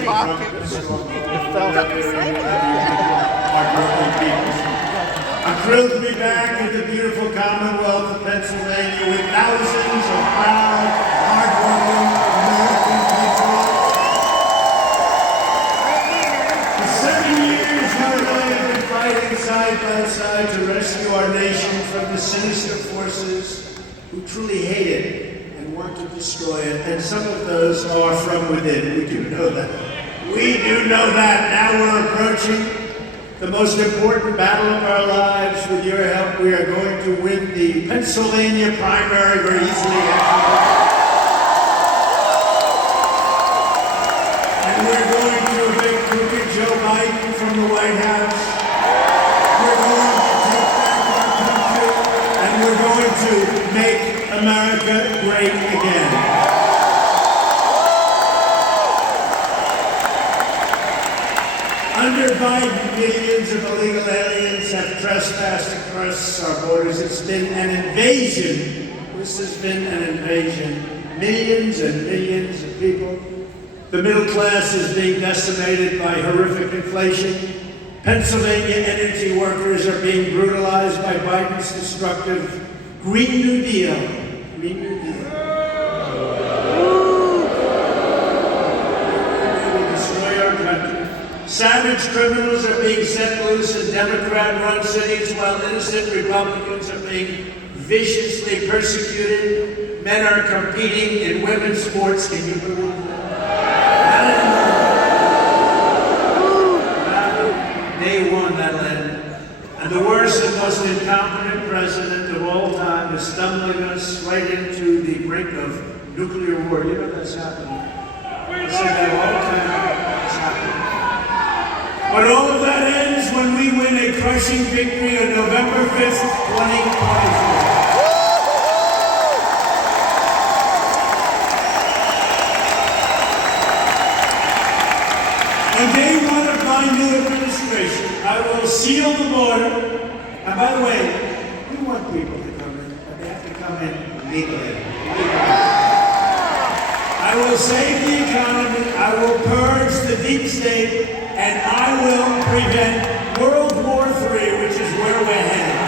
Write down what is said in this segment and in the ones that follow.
rising from the storm. Hardworking people. I'm thrilled to be back in the beautiful Commonwealth of Pennsylvania with thousands of proud, hardworking American patriots. For 7 years, you and I have been fighting side by side to rescue our nation from the sinister forces who truly hate it and want to destroy it. And some of those are from within. We do know that. We do know that. Now we're approaching the most important battle of our lives. With your help, we are going to win the Pennsylvania primary very easily. And we're going to evict crooked Joe Biden from the White House. We're going to take back our country, and we're going to make America great again. Under Biden, millions of illegal aliens have trespassed across our borders. It's been an invasion. This has been an invasion. Millions and millions of people. The middle class is being decimated by horrific inflation. Pennsylvania energy workers are being brutalized by Biden's destructive Green New Deal. Green New Deal. Savage criminals are being set loose in Democrat-run cities while innocent Republicans are being viciously persecuted. Men are competing in women's sports. Can you believe that? Day one, that landed. And the worst and most incompetent president of all time is stumbling us right into the brink of nuclear war. You know that's happening. I say that all the time. It's happening. But all of that ends when we win a crushing victory on November 5th, 2024. On day one of my new administration, I will seal the border. And by the way, we want people to come in, but they have to come in legally. I will save the economy. I will purge the deep state. And I will prevent World War III, which is where we're headed.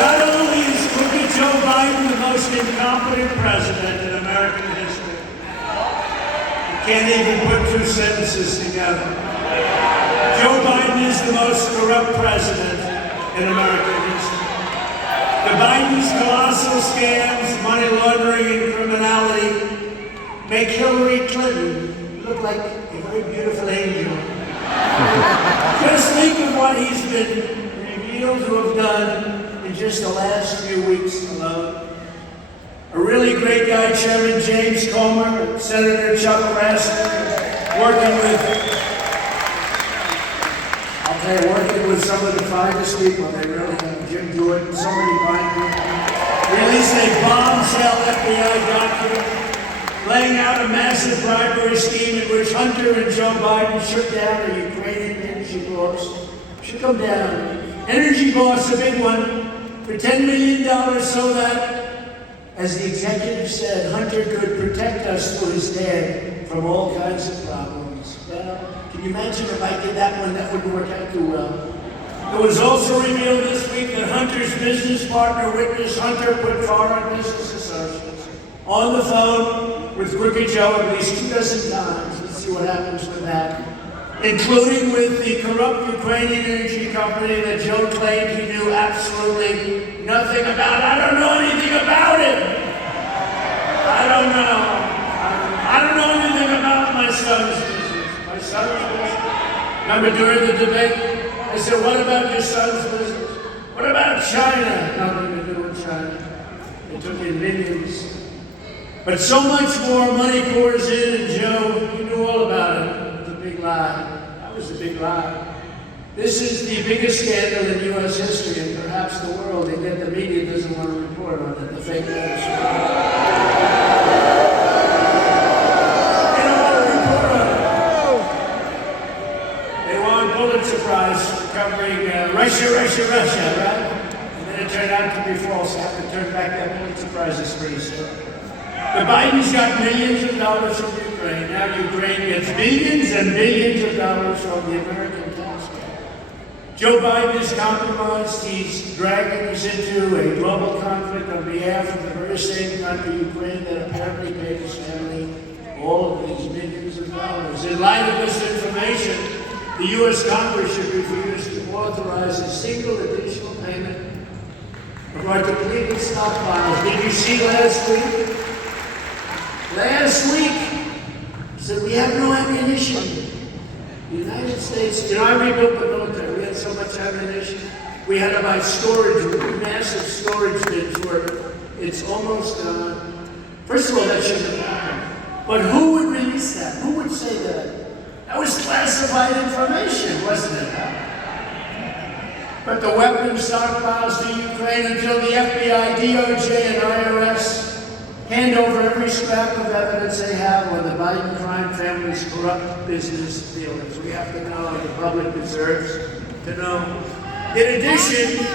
Not only is crooked Joe Biden the most incompetent president in American history, he can't even put two sentences together. Joe Biden is the most corrupt president in American history. The Biden's colossal scams, money laundering, and criminality make Hillary Clinton look like a very beautiful angel. Just think of what he's been revealed to have done in just the last few weeks alone. A really great guy, Chairman James Comer, Senator Chuck Grassley, working with some of the finest people. They really have. Jim Jordan, somebody find me. Released a bombshell FBI document laying out a massive bribery scheme in which Hunter and Joe Biden shook down a Ukrainian energy boss. Shook them down. Energy boss, a big one, for $10 million so that, as the executive said, Hunter could protect us through his dad from all kinds of problems. Well, can you imagine if I did that one? That wouldn't work out too well. It was also revealed this week that Hunter's business partner witnessed Hunter put foreign business associates on the phone with Crooked Joe at least 24 times. Let's see what happens with that. Including with the corrupt Ukrainian energy company that Joe claimed he knew absolutely nothing about. I don't know anything about it. I don't know anything about my son's business. My son's business. Remember during the debate, I said, what about your son's business? What about China? Nothing to do with China. They took in millions. But so much more money pours in, and Joe, you knew all about it. It was a big lie. That was a big lie. This is the biggest scandal in U.S. history, and perhaps the world, and yet the media doesn't want to report on it. The fake news. They don't want to report on it. They want Pulitzer Prize covering Russia, right? And then it turned out to be false. I have to turn back that Pulitzer Prize pretty soon. The Biden's got millions of dollars from Ukraine. Now Ukraine gets billions and billions of dollars from the American taxpayer. Joe Biden is compromised. He's dragging us into a global conflict on behalf of the very same country, Ukraine, that apparently paid his family all of these millions of dollars. In light of this information, the U.S. Congress should refuse to authorize a single additional payment of our depleted stockpiles. Did you see last week? Last week, said we have no ammunition. The United States, I rebuilt the military. We had so much ammunition. We had to buy massive storage bins where it's almost gone. First of all, that shouldn't have happened. But who would release that? Who would say that? That was classified information, wasn't it? But the weapons stockpiles to Ukraine until the FBI, DOJ, and IRS hand over every scrap of evidence they have on the Biden crime family's corrupt business dealings. We have to know, the public deserves to know. In addition,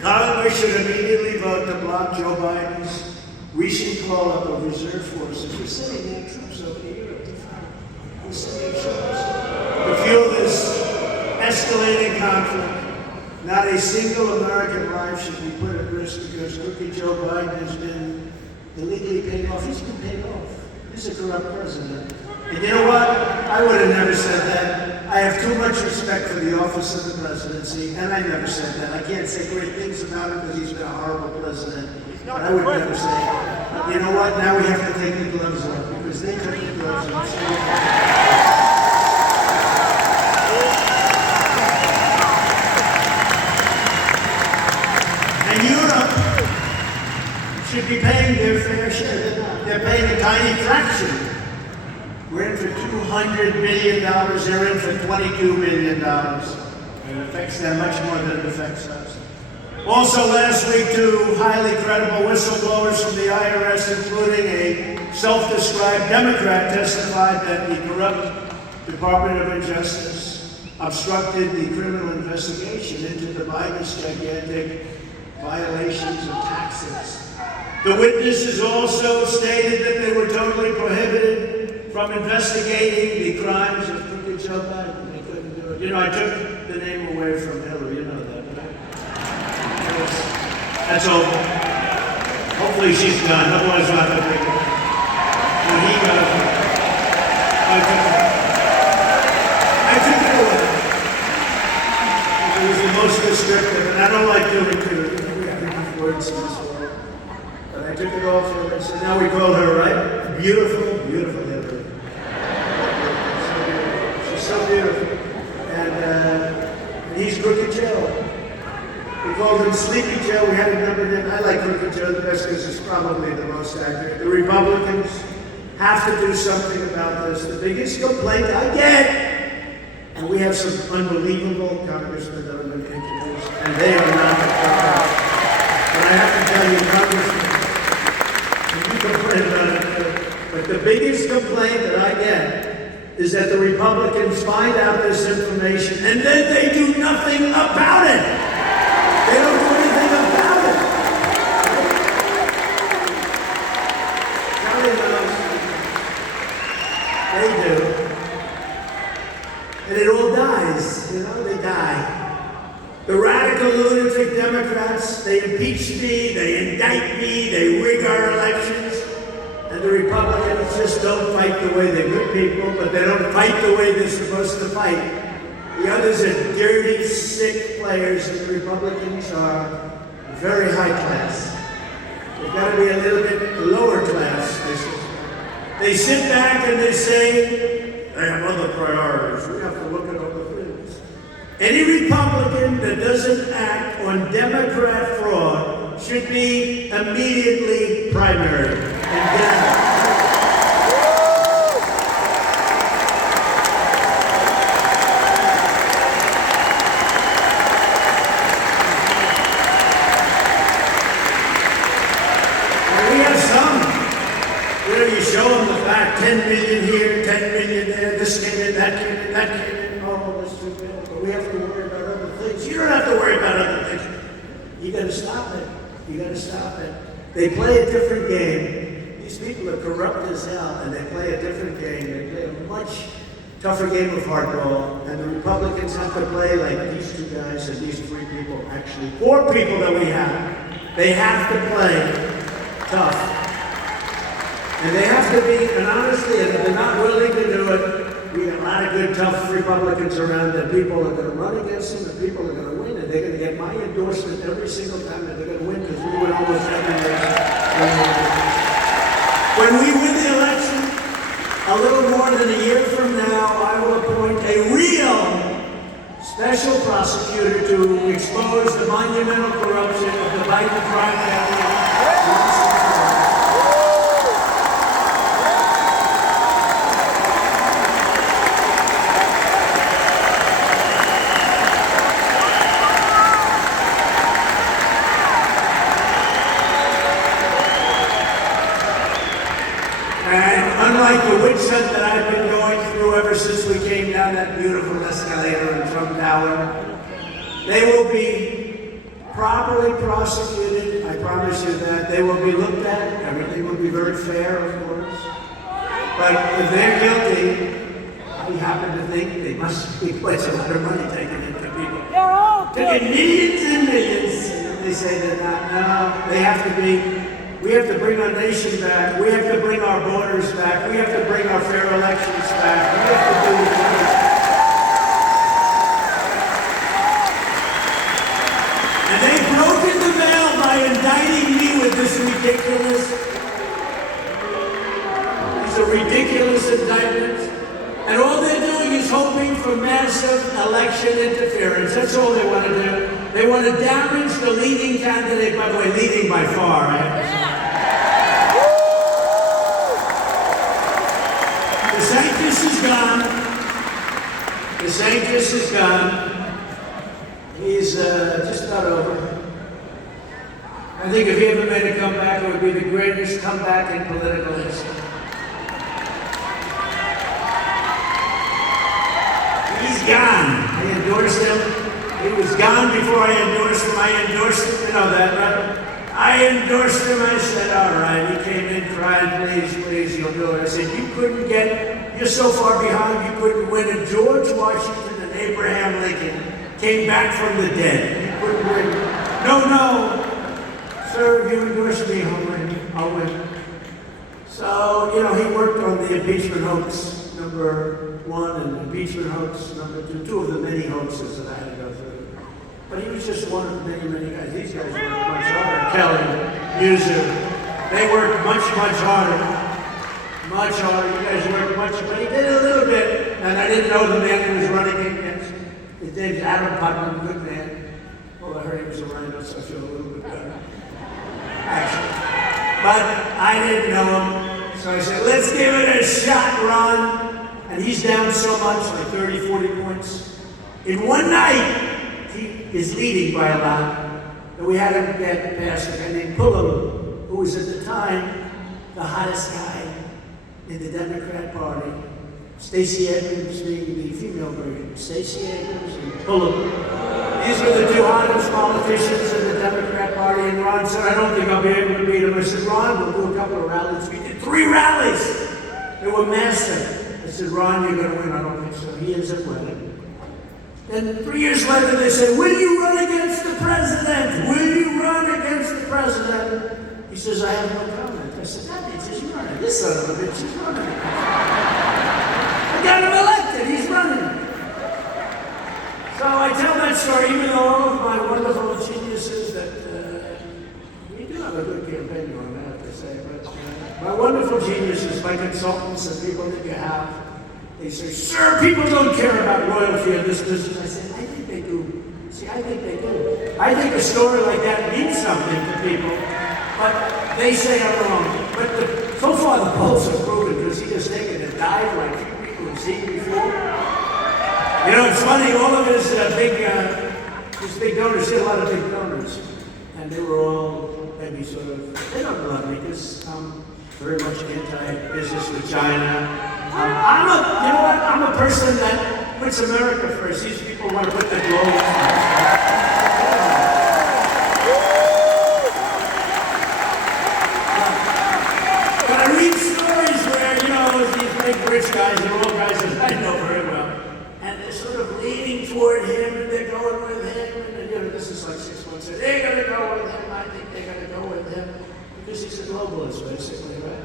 Congress should immediately vote to block Joe Biden's recent call-up of reserve forces. We're sending their troops over here. We're sending troops to fuel this escalating conflict. Not a single American life should be put at risk because crooked Joe Biden has been illegally paid off. He's been paid off. He's a corrupt president. And you know what? I would have never said that. I have too much respect for the office of the presidency, and I never said that. I can't say great things about him because he's been a horrible president. But I would never say it. You know what? Now we have to take the gloves off because they took the gloves off. Should be paying their fair share. They're paying a tiny fraction. We're in for $200 billion. They're in for $22 billion. It affects them much more than it affects us. Also last week, two highly credible whistleblowers from the IRS, including a self-described Democrat, testified that the corrupt Department of Justice obstructed the criminal investigation into the Biden's gigantic violations of taxes. The witnesses also stated that they were totally prohibited from investigating the crimes of crooked Joe Biden. They couldn't do it. You know, I took the name away from Hillary. You know that, right? That's over. Hopefully she's done. Otherwise we'll have to take it. When he got it, I took it away. It was the most descriptive, and I don't like doing it. We have enough words in this world. I took it off and I said, now we call her, right? Beautiful, beautiful Hillary. She's so beautiful. And he's Crooked Joe. We called him Sleepy Joe. We had a number then. I like Crooked Joe the best because it's probably the most accurate. The Republicans have to do something about this. The biggest complaint I get, and we have some unbelievable congressmen that have been introduced, and they are not the problem. But I have to tell you, Congressman, but the biggest complaint that I get is that the Republicans find out this information and then they do nothing about it. They don't do anything about it. Charlie knows. They do. And it all dies. You know, they die. The radical lunatic Democrats, they impeach me, they indict me, they rig our elections. And the Republicans just don't fight the way they're good people, but they don't fight the way they're supposed to fight. The others are dirty, sick players, and the Republicans are very high class. They've got to be a little bit lower class. They sit back and they say, they have other priorities. We have to look at other things. Any Republican that doesn't act on Democrat fraud should be immediately primary and down. You show them the fact, 10 million here, 10 million there, this came in, that came in, that came in, oh, that's too bad. But we have to worry about other things. You don't have to worry about other things. You gotta stop it. You gotta stop it. They play a different game. These these people are corrupt as hell, and they play a different game. They play a much tougher game of hardball, and the Republicans have to play like these two guys and these three people, actually four people that we have. They have to play tough. And they have to be, and honestly, if they're not willing to do it, we have a lot of good, tough Republicans around, and people are going to run against them, and people are going to win, and they're going to get my endorsement every single time that they're going to win, because we win almost every election. When we win the election, a little more than a year from now, I will appoint a real special prosecutor to expose the monumental corruption of the Biden crime family. Unlike the witch hunt that I've been going through ever since we came down that beautiful escalator in Trump Tower, they will be properly prosecuted. I promise you that. They will be looked at. Everything will be very fair, of course. But if they're guilty, I happen to think they must be quite a lot of money taken into people. Taking millions and millions. And they say they're not. No, they have to be. We have to bring our nation back. We have to bring our borders back. We have to bring our fair elections back. We have to do it. And they've broken the veil by indicting me with this ridiculous. These are ridiculous indictments. And all they're doing is hoping for massive election interference. That's all they want to do. They want to damage the leading candidate, by the way, leading by far, right? DeSantis is gone. DeSantis is gone. He's just about over. I think if he ever made a comeback, it would be the greatest comeback in political history. He's gone. I endorsed him. He was gone before I endorsed him. I endorsed him. You know that, right? I endorsed him. I said, all right. He came in crying, please, you'll do it. I said, you're so far behind, you couldn't win. And George Washington and Abraham Lincoln came back from the dead. You couldn't win. No. Sir, if you endorse me, I'll win. So, he worked on the impeachment hoax, number 1, and impeachment hoax, number 2, two of the many hoaxes that I had to go through. But he was just one of the many guys. These guys worked much harder. Kelly, Muser, they worked much harder. Much harder. You guys worked much, but he did a little bit. And I didn't know the man he was running against. His name's Adam Putnam, good man. Well, I heard he was a rhino, so I feel a little bit better. Actually. But I didn't know him. So I said, let's give it a shot, Ron. And he's down so much, like 30, 40 points. In one night, he is leading by a lot. And we had him get past a guy named Pullum, who was at the time the hottest guy in the Democrat Party. Stacey Abrams being the female version. Stacey Abrams and Pullum. These were the two hottest politicians in the Democrat Party. And Ron said, I don't think I'll be able to beat him. I said, Ron, we'll do a couple of rallies. We did 3 rallies. They were massive. I said, Ron, you're going to win. I don't think so. He ends up winning. Then 3 years later, they said, will you run against the president? Will you run against the president? He says, I have no comment. I said, that means he's running. This son of a bitch is running. I got him elected. He's running. So I tell that story, even though all of my wonderful geniuses that we do have a good campaign going, I have to say, but my wonderful geniuses, my consultants and people that you have, they say, sir, people don't care about royalty in this business. I said, I think they do. See, I think they do. I think a story like that means something to people, but they say I'm wrong. But so far the polls have proven, because he has taken a dive like few people have seen before. It's funny, all of his big donors, he had a lot of big donors, and they were all maybe sort of, they don't love me because I'm very much anti-business with China. I'm a person that puts America first. These people want to put the globe first. But I Because he's a globalist, basically, right?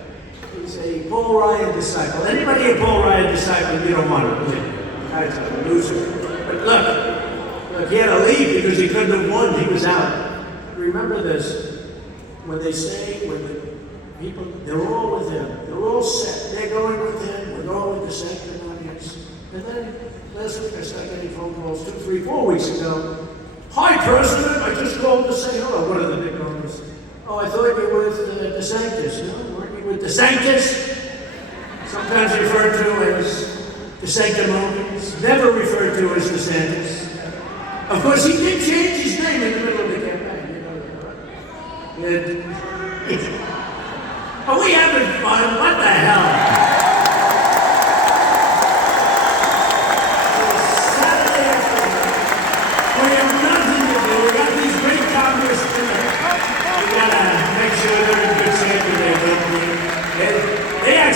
He's a Paul Ryan disciple. Anybody a Paul Ryan disciple, you don't want to believe. Guy's a loser. But look, he had to leave because he couldn't have won. He was out. Remember this. When they say, when the people, they're all with him. They're all set. They're going with him. We're going with the sanctimonious. And then last week I started getting phone calls 2, 3, 4 weeks ago. Hi, President. I just called to say hello. What are the nicknames? Oh, I thought you were with DeSantis. No, weren't you with DeSantis? Sometimes referred to as the sanctimonious. Never referred to as DeSantis. Of course, he did change his name in the middle of the campaign. You know that, right? Are we having fun? What the hell?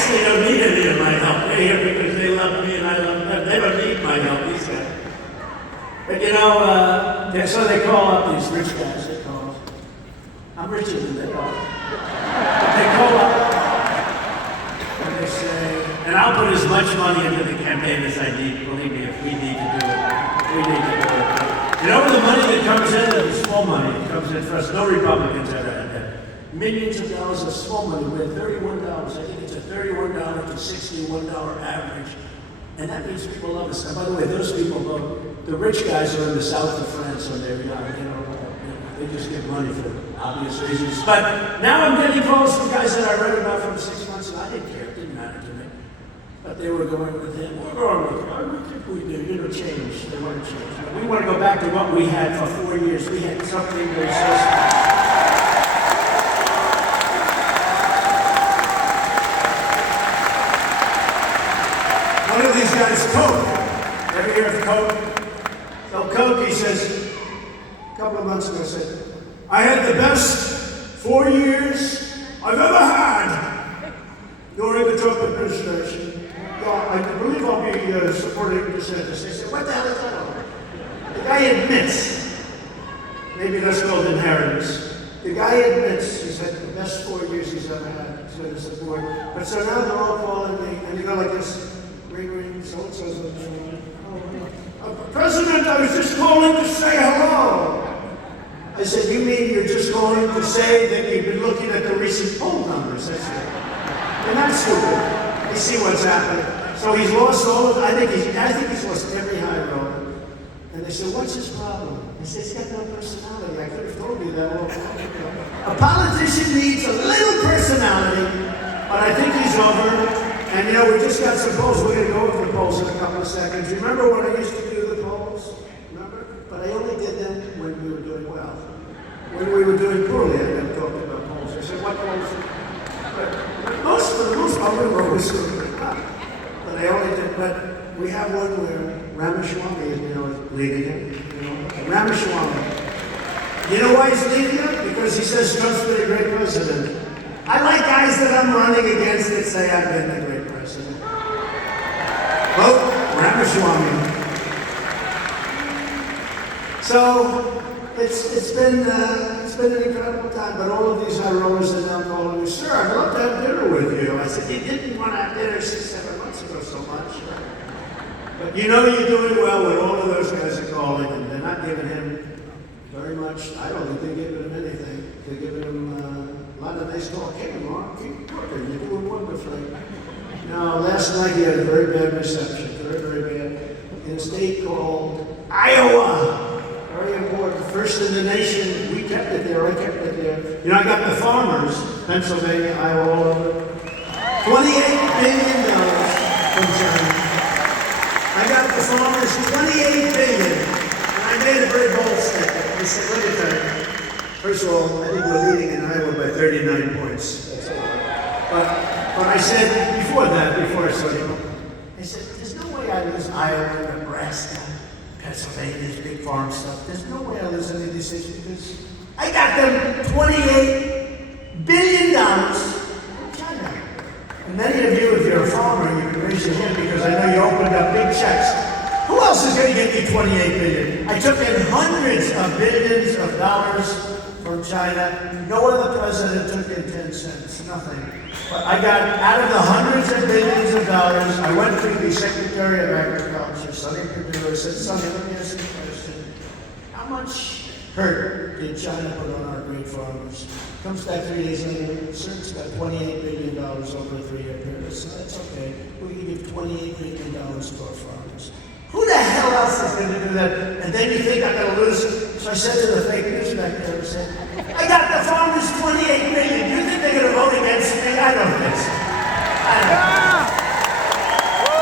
They don't need any of my help. They're here because they love me and I love them. They don't need my help, these guys. But you know, so they call up these rich guys. They call. I'm richer than they are. They call up and they say, and I'll put as much money into the campaign as I need. Believe me, if we need to do it, we need to do it. You know, the money that comes in, the small money that comes in for us, no Republicans ever had that. Millions of dollars of small money. We're at $31. I think it's a $31 to $61 average. And that means people love us. And by the way, those people vote. The rich guys are in the south of France when they're young. You know, they just give money for obvious reasons. But now I'm getting calls from guys that I read about from 6 months and I didn't care. It didn't matter to me. But they were going with him. We're going with him. We think we do. You know, change. They want to change. We want to go back to what we had for 4 years. We had something that says, one of these guys, Coke. Ever hear of Coke? So Coke, he says, a couple of months ago, said, I had the best 4 years I've ever had during the Trump administration. Well, I believe I'll be supporting DeSantis. They said, what the hell is that all? The guy admits, maybe that's called inheritance. The guy admits he's had the best 4 years he's ever had. He's going to support. But so now they're all calling me, and they go like this. Ring, so-and-so's on the phone. President, I was just calling to say hello. I said, you mean you're just calling to say that you've been looking at the recent poll numbers? That's it. And that's stupid. You see what's happening. So he's lost all of, I think he's lost every high road. And they said, what's his problem? He said, he's got no personality. I could have told you that all time ago. A politician needs a little personality, but I think he's over. And you know, we just got some polls. We're going to go over the polls in a couple of seconds. Remember when I used to do the polls? Remember? But I only did them when we were doing well. When we were doing poorly, I never talked about polls. I said, what polls? But most of the most part, we were always doing pretty well. But I only did, but we have one where Ramaswamy is, you know, leading it. You know? Ramaswamy. You know why he's leading it? Because he says Trump's been a great president. I like guys that I'm running against that say I've been a great president. Vote Ramaswamy. So it's been an incredible time. But all of these high rollers are now calling me, sir, I'd love to have dinner with you. I said, you didn't want to have dinner 6, 7 months ago so much. But you know you're doing well when all of those guys are calling, and they're not giving him very much. I don't think they're giving him anything. They're giving him a lot of nice talk. Hey, Mark, keep working. You're doing wonderfully. Now, last night he had a very bad reception. Very, very bad. In a state called Iowa. Very important. First in the nation. We kept it there. I kept it there. You know, I got the farmers, Pennsylvania, Iowa, all over. $28 billion from China. I got the farmers $28 billion. And I made a very bold statement. I said, let me tell you. First of all, I think we're leading in Iowa by 39 points. That's a lot. But I said, before I said, I said, there's no way I lose Iowa, Nebraska, Pennsylvania's big farm stuff. There's no way I lose any of these states because I got them $28 billion from China. And many of you, if you're a farmer, you can raise your hand because I know you opened up big checks. Who else is going to get me $28 billion? I took in hundreds of billions of dollars from China. No other president took in 10 cents, nothing. But I got, out of the hundreds of billions of dollars, I went to the Secretary of Agriculture, Sonny Perdue. I said, Sonny, let me ask you a question. How much hurt did China put on our great farmers? Comes back 3 days later, sir, it's got $28 billion over a 3-year period. So that's okay. We can give $28 billion to our farmers. Who the hell else is going to do that? And then you think I'm going to lose? So I said to the fake news back there, I said, I got the farmers $28 billion. Do you think they're going to vote against me? I don't think so. I don't think so.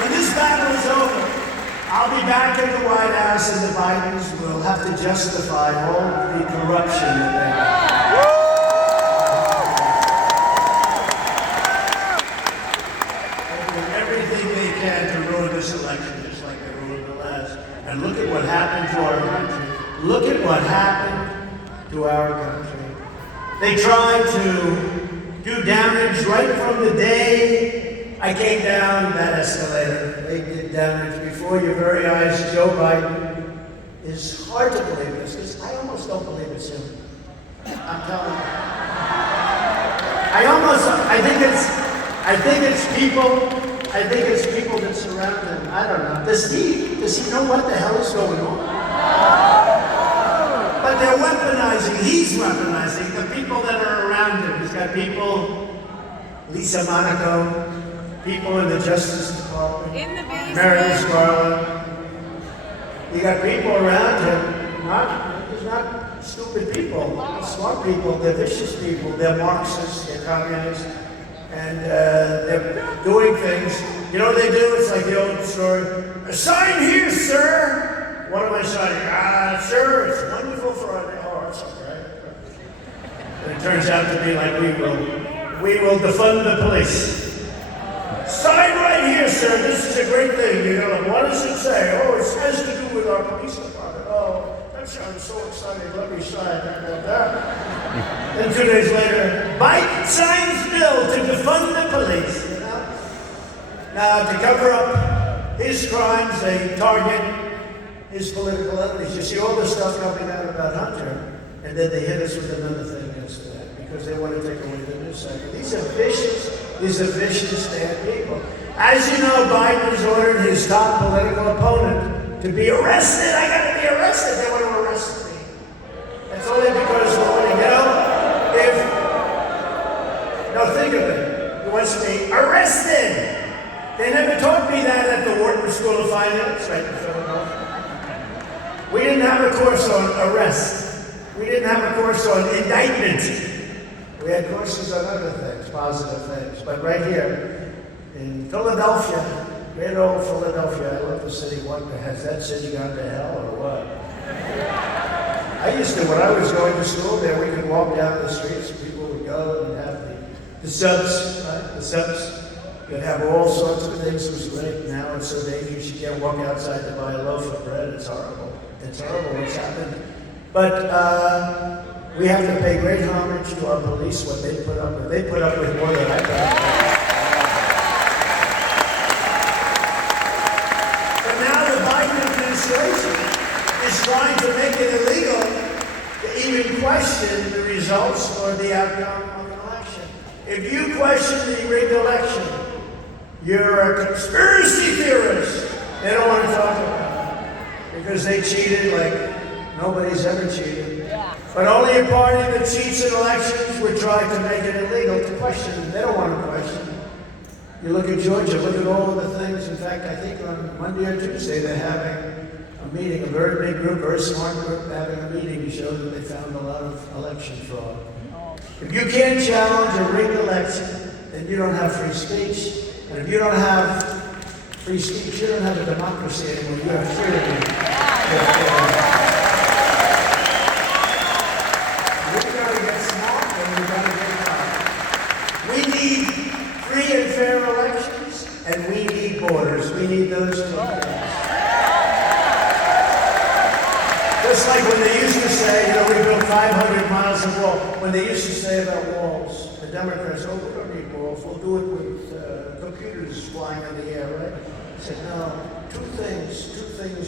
When this battle is over, I'll be back in the White House and the Bidens will have to justify all of the corruption that they have. Election, just like they ruined the last. And look at what happened to our country. Look at what happened to our country. They tried to do damage right from the day I came down that escalator. They did damage before your very eyes. Joe Biden is hard to believe this, because I almost don't believe it's him. I'm telling you. I think it's people that surround him. I don't know. Does he know what the hell is going on? But they're weaponizing. He's weaponizing the people that are around him. He's got people, Lisa Monaco, people in the Justice Department, Meredith Scarlett. You got people around him, not stupid people, smart people. They're vicious people. They're Marxists. They're communists. And they're doing things. You know what they do? It's like the old story. Sign here, sir. What am I signing? Sir, it's wonderful Friday. Oh, it's okay. And it turns out to be like, we will defund the police. Sign right here, sir. This is a great thing. You know, what does it say? Oh, it has to do with our police department. Oh, that sounds so exciting. Let me sign that. Then 2 days later, Biden signs bill to defund the police. You know? Now, to cover up his crimes, they target his political enemies. You see all this stuff coming out about Hunter, and then they hit us with another thing yesterday because they want to take away the news cycle. These are vicious, bad people. As you know, Biden has ordered his top political opponent to be arrested. I got to be arrested. They want to arrest me. That's only because we're winning. You know, think of it. He wants me arrested. They never taught me that at the Wharton School of Finance, right in Philadelphia. We didn't have a course on arrest. We didn't have a course on indictment. We had courses on other things, positive things. But right here in Philadelphia, great old Philadelphia, I love the city. What has that city gone to hell or what? I used to, when I was going to school there, we could walk down the streets, people would go and have the subs, right? The subs. You'd have all sorts of things. It was great. Now it's so dangerous. You can't walk outside to buy a loaf of bread. It's horrible. It's horrible what's happened. But we have to pay great homage to our police, what they put up with. They put up with more than I put up with. But now the Biden administration is trying to make it illegal to even question the results or the outcome of an election. If you question the rigged election, you're a conspiracy theorist. They don't want to talk about it because they cheated like nobody's ever cheated. Yeah. But only a party that cheats in elections would try to make it illegal to question. They don't want to question. You look at Georgia, look at all of the things. In fact, I think on Monday or Tuesday they're having a meeting, a very big group, very smart group, having a meeting to show that they found a lot of election fraud. If you can't challenge a rigged election, then you don't have free speech. And if you don't have free speech, you don't have a democracy anymore. You have tyranny. We've got to get smart and we've got to get right. We need free and fair elections, and we need borders. We need those two things. Just like when they used to say, you know, we built 500 miles of wall. When they used to say about walls, the Democrats, oh, we don't need walls. We'll do it with computers flying in the air, right? I said, no. two things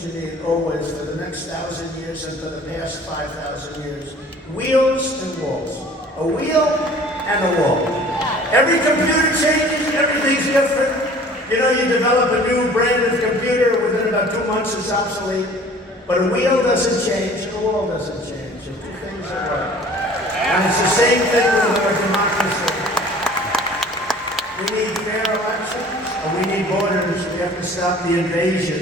you need always for the next 1,000 years and for the past 5,000 years. Wheels and walls. A wheel and a wall. Every computer changes, everything's different. You know, you develop a new brand of computer, within about 2 months it's obsolete. But a wheel doesn't change, and a wall doesn't change. They're two things that work. And it's the same thing with our democracy. We need fair elections, and we need borders. We have to stop the invasion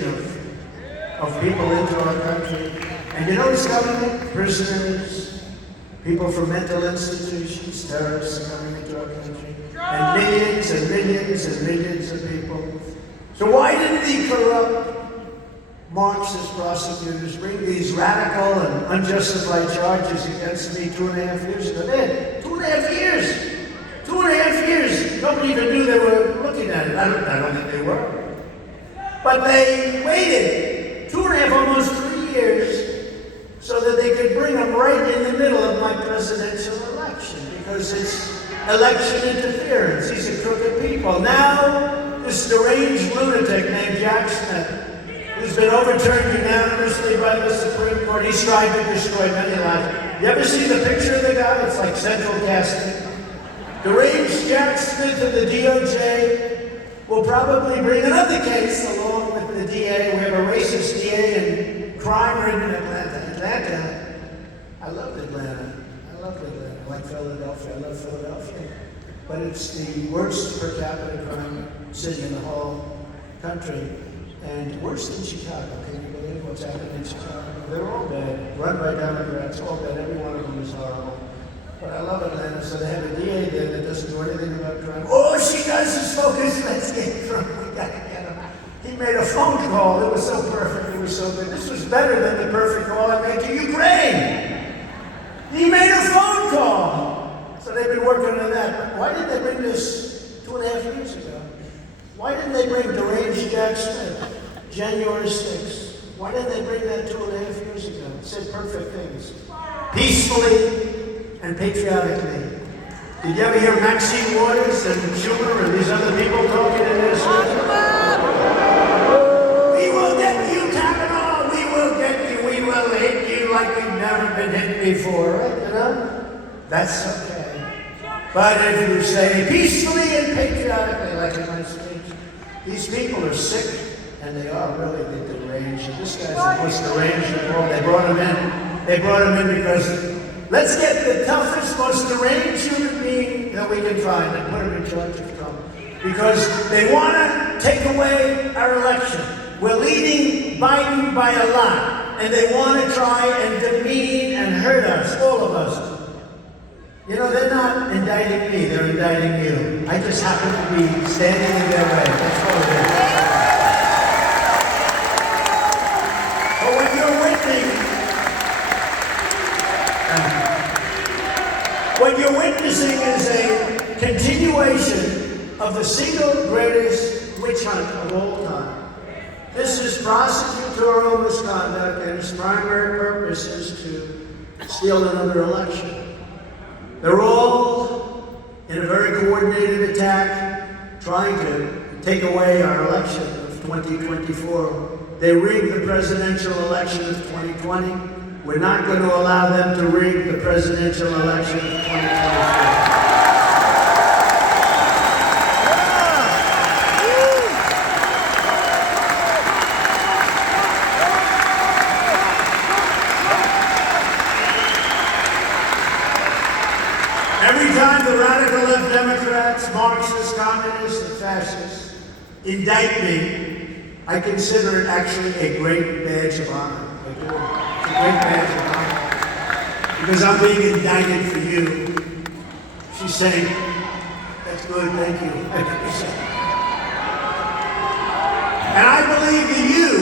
of people into our country. And you know who's coming? Prisoners, people from mental institutions, terrorists are coming into our country. And millions and millions and millions of people. So why didn't the corrupt Marxist prosecutors bring these radical and unjustified charges against me 2.5 years ago? They 2.5 years! 2.5 years! Nobody even knew they were looking at it. I don't think they were. But they waited 2.5, almost 3 years, so that they could bring them right in the middle of my presidential election, because it's election interference. These are crooked people. Now, this deranged lunatic named Jack Smith, who's been overturned unanimously by the Supreme Court. He's tried to destroy many lives. You ever see the picture of the guy? It's like central casting. Deranged Jack Smith of the DOJ will probably bring another case along with the DA. We have a racist DA in crime-ridden Atlanta. I love Atlanta. I like Philadelphia. I love Philadelphia. But it's the worst per capita crime city in the whole country. And worse than Chicago. Can you believe what's happening in Chicago? They're all bad. Run by Democrats, all bad. Every one of them is horrible. But I love Atlanta, so they have a DA there that doesn't do anything about crime. All she does is focus. Let's get Trump. We gotta get him. He made a phone call. It was so perfect. It was so good. This was better than the perfect call I made to Ukraine. He made a phone call. So they've been working on that. But why did they bring this 2.5 years ago? Why didn't they bring deranged Jack Smith, January 6th? Why didn't they bring that 2.5 years ago? It said perfect things. Peacefully and patriotically. Did you ever hear Maxine Waters and Schumer and these other people talking in this? We will get you, Kavanaugh. We will get you. We will hit you like you've never been hit before. Right? You know? That's okay. But if you say peacefully and patriotically, like in my speech, these people are sick, and they are really deranged. This guy's the most deranged of all. They brought him in. They brought him in because let's get the toughest, most deranged human being that we can find and put him in charge of Trump. Because they want to take away our election. We're leading Biden by a lot, and they want to try and demean and hurt us, all of us. You know, they're not indicting me, they're indicting you. I just happen to be standing in their way. That's all it is. But what you're witnessing is a continuation of the single greatest witch hunt of all time. This is prosecutorial misconduct, and its primary purpose is to steal another election. They're all in a very coordinated attack, trying to take away our election of 2024. They rigged the presidential election of 2020. We're not going to allow them to rig the presidential election of 2024. Every time the radical left Democrats, Marxists, communists, and fascists indict me, I consider it actually a great badge of honor. I do. It's a great badge of honor. Because I'm being indicted for you. She's saying, that's good, thank you. And I believe the you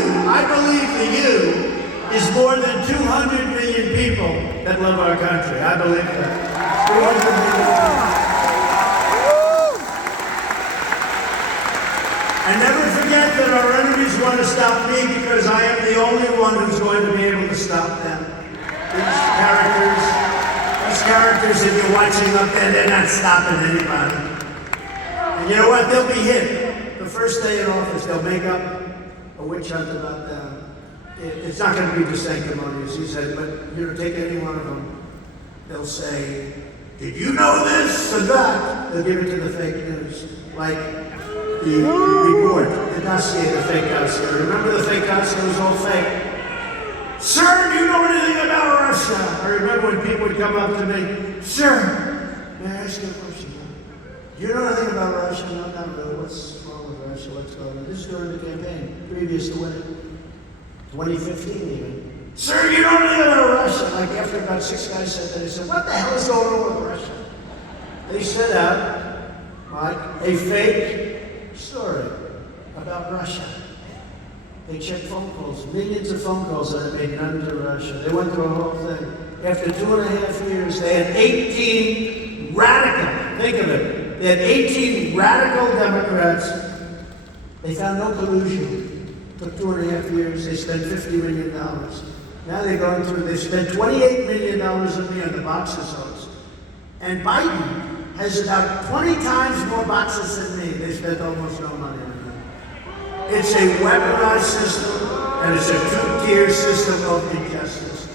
is more than 200 million people that love our country. I believe that. And never forget that our enemies want to stop me because I am the only one who's going to be able to stop them. These characters that you're watching up there, they're not stopping anybody. And you know what? They'll be hit. The first day in office, they'll make up a a witch hunt about them, it's not going to be just sanctimonious. He said, but take any one of them. They'll say, did you know this or that? They'll give it to the fake news. Like the report, the dossier, the fake dossier. Remember the fake dossier was all fake? Sir, do you know anything about Russia? I remember when people would come up to me, sir, may I ask you a question? Do you know anything about Russia? No, not really. What's wrong with Russia? What's going on? This is during the campaign, previous to winning. 2015 even. Sir, you don't know anything about Russia? Like after about 6 guys said that, they said, what the hell is going on with Russia? They set out, like, a fake story about Russia. They checked phone calls, millions of phone calls that had made none to Russia. They went through a whole thing. After 2.5 years, they had 18 radical, think of it, they had 18 radical Democrats. They found no collusion. Took 2.5 years, they spent $50 million. Now they're going through, they spent $28 million on me on the boxes host. And Biden has about 20 times more boxes than me. They spent almost no money on them. It's a weaponized system, and it's a two-tier system of injustice.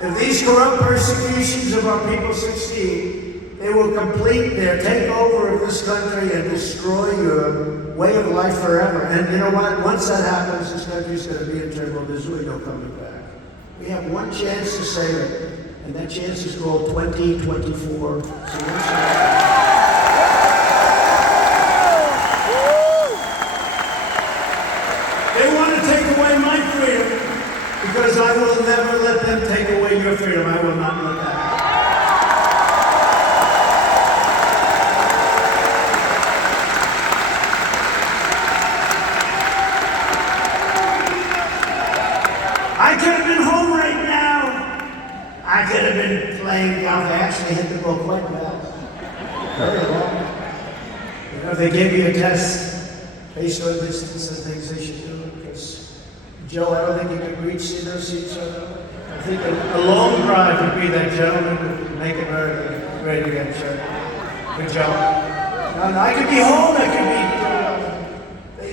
If these corrupt persecutions of our people succeed, they will complete their takeover of this country and destroy your way of life forever. And you know what? Once that happens, this country's going to be in trouble. There's really no coming back. We have one chance to save it, and that chance is called 2024. They want to take away my freedom because I will never let them take away your freedom. I will not let that happen. I could have been home right now. I could have been playing golf. I actually hit the ball quite well. Very well. You know, they gave me a test based on distance and things they should do. Because, Joe, I don't think you could reach those seats. I think a long drive would be that gentleman would make America great again, sir. Good job. No, I could be home. I could be.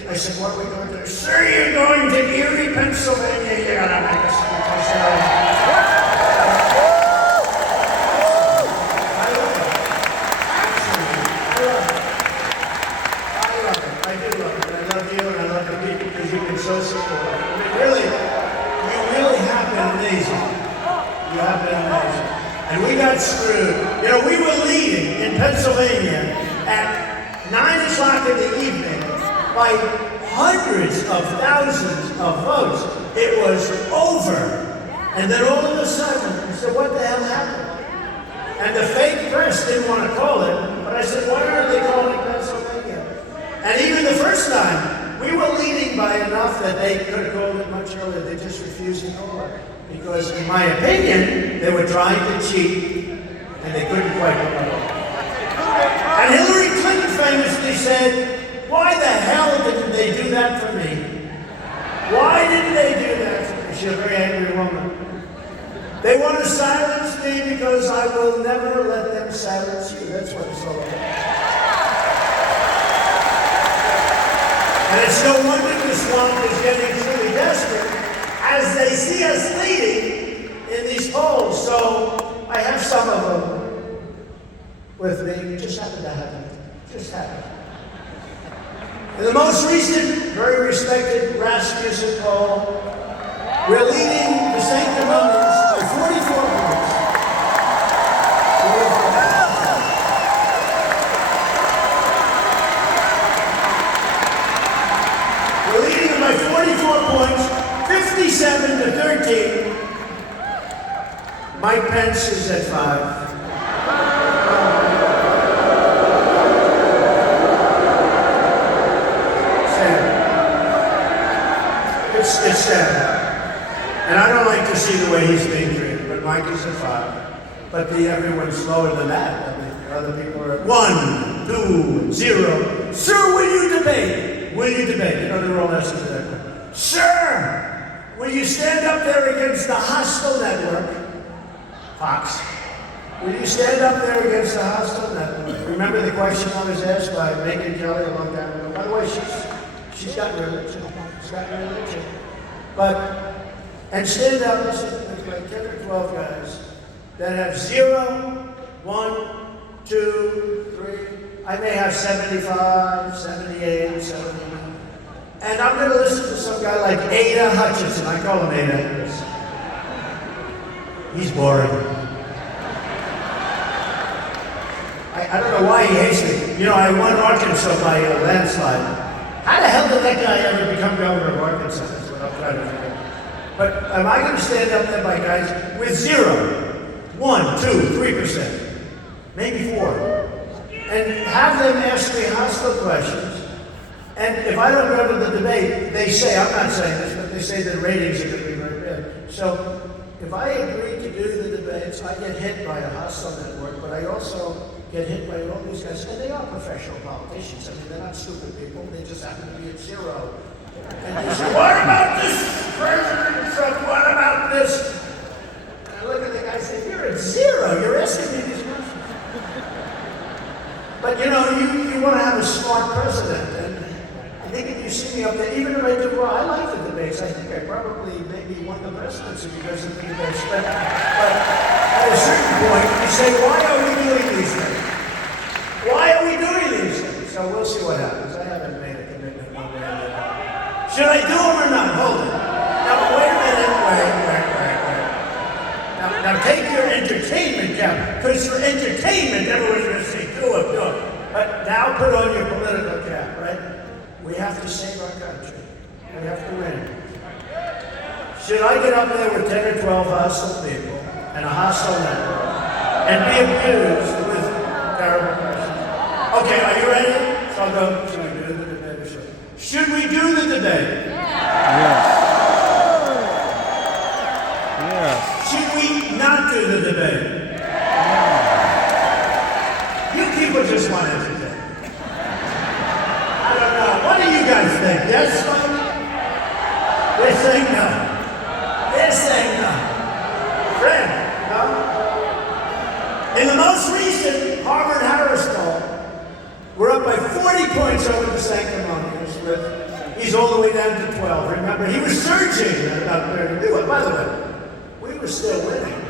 I said, what are we going to do? Sir, you're going to Erie, Pennsylvania. You gotta make a touchdown. I love it. I love it. I do love it. I love you and I love the people because you've been so supportive. I mean, really, you really have been amazing. You have been amazing. And we got screwed. You know, we were leading in Pennsylvania at 9 o'clock in the evening by hundreds of thousands of votes. It was over. And then all of a sudden, we said, what the hell happened? And the fake press didn't want to call it, but I said, why aren't they calling Pennsylvania? And even the first time, we were leading by enough that they could have called it much earlier. They just refused to call it. Because in my opinion, they were trying to cheat, and they couldn't quite call it. And Hillary Clinton famously said, why the hell didn't they do that for me? Why didn't they do that for me? She's a very angry woman. They want to silence me because I will never let them silence you. That's what it's all about. And it's no wonder the swamp is getting truly desperate as they see us leading in these polls. So I have some of them with me. It just happened to happen. Just happened. In the most recent, very respected Rasmussen poll, we're leading the Sanctimonious by 44 points. We're leading them by 44 points, 57 to 13. Mike Pence is at 5. It's sad. And I don't like to see the way he's being treated, but Mike is at 5. But everyone's slower than that. I mean, other people are at 1, 2, 0. Sir, will you debate? Will you debate? You know, they're all asking for that. Sir, will you stand up there against the hostile network? Fox. Will you stand up there against the hostile network? Remember the question I was asked by Megan Kelly a long time ago? By the way, she's gotten rid of it. It's got religion. But, and stand up, listen, there's like 10 or 12 guys that have 0, 1, 2, 3. I may have 75, 78, 79. And I'm going to listen to some guy like Ada Hutchinson. I call him Ada. He's boring. I don't know why he hates me. You know, I won Arkansas by a landslide. How the hell did that guy ever become governor of Arkansas? That's what I'm trying to figure out. But am I going to stand up there by guys with 0, 1, 2, 3%, maybe 4, and have them ask me hostile questions? And if I don't go to the debate, they say, I'm not saying this, but they say the ratings are going to be very bad. So if I agree to do the debates, I get hit by a hostile network, but I also get hit by all these guys, and they are professional politicians. I mean, they're not stupid people. They just happen to be at 0. And they say, what about this President Trump? What about this? And I look at the guy and say, you're at 0. You're asking me these questions. But you know, you want to have a smart president. And I think if you see me up there, even if I do well, I like the debates. I think I probably maybe won the presidency because of the debates. But at a certain point, you say, why are we doing these things? Why are we doing these things? So we'll see what happens. I haven't made a commitment one way or the other. Should I do them or not? Hold it. Now, wait a minute. Wait. Now take your entertainment cap, because for entertainment, everyone's going to say, do it. But now put on your political cap, right? We have to save our country. We have to win. Should I get up there with 10 or 12 hostile people and a hostile network and be abused with terrible questions? Okay, are you ready? So I'll go, should we do the debate or should we do the debate? Yes. Yes. Should we not do the debate? You people just want entertainment. I don't know. What do you guys think? Yes, folks? They're saying no. They're saying no. Fred, no? In the most recent Harvard-Harris poll, we're up by 40 points over the sanctimonious. He's all the way down to 12. Remember, he was surging at about 32. By the way, we were still winning.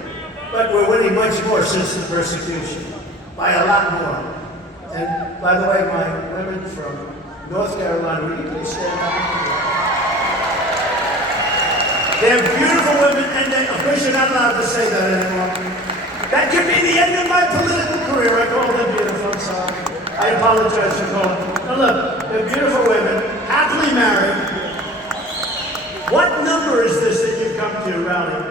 But we're winning much more since the persecution. By a lot more. And by the way, my women from North Carolina, will you please stand up? They're beautiful women, and they, of course you're not allowed to say that anymore. That could be the end of my political career. I call them beautiful, I'm sorry. I apologize for calling them. Now look, they're beautiful women, happily married. What number is this that you've come to, Rowley?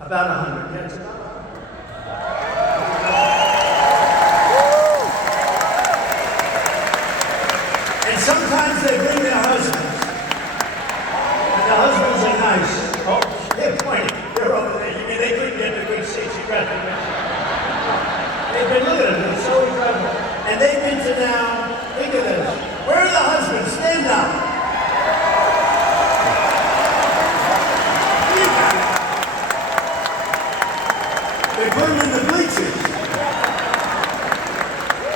About 100. Yes, about 100. And sometimes they bring their husbands. And the husbands are nice. Oh, they're pointing. They're over there. You mean they couldn't get the big seats? You got them. They've been looking at them. It's so incredible. And they've been to now, think of this. Where are the husbands? Stand up. They put them in the bleachers.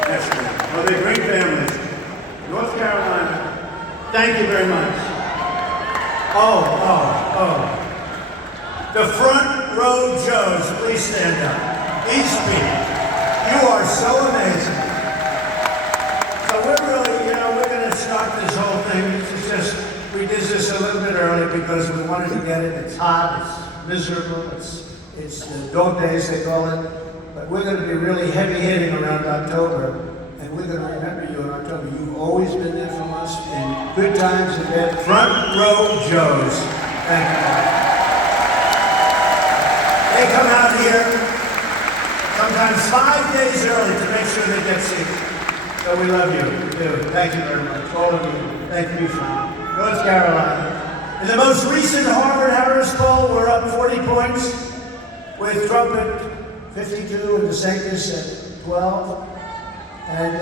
That's good. Oh, they're great families. North Carolina. Thank you very much. Oh. The front row Joes, please stand up. Each people. You are so amazing. So we're really, we're going to start this whole thing. This is just, we did this a little bit early because we wanted to get it. It's hot, it's miserable, it's dog days, they call it. But we're going to be really heavy hitting around October. And we're going to remember you in October. You've always been there from us in good times and bad. Front row Joes. Thank you. They come out here sometimes 5 days early to make sure they get seated. So we love you. We do. Thank you very much. All of you. Thank you from North Carolina. In the most recent Harvard-Harris poll, we're up 40 points with Trump at 52 and DeSantis at 12. And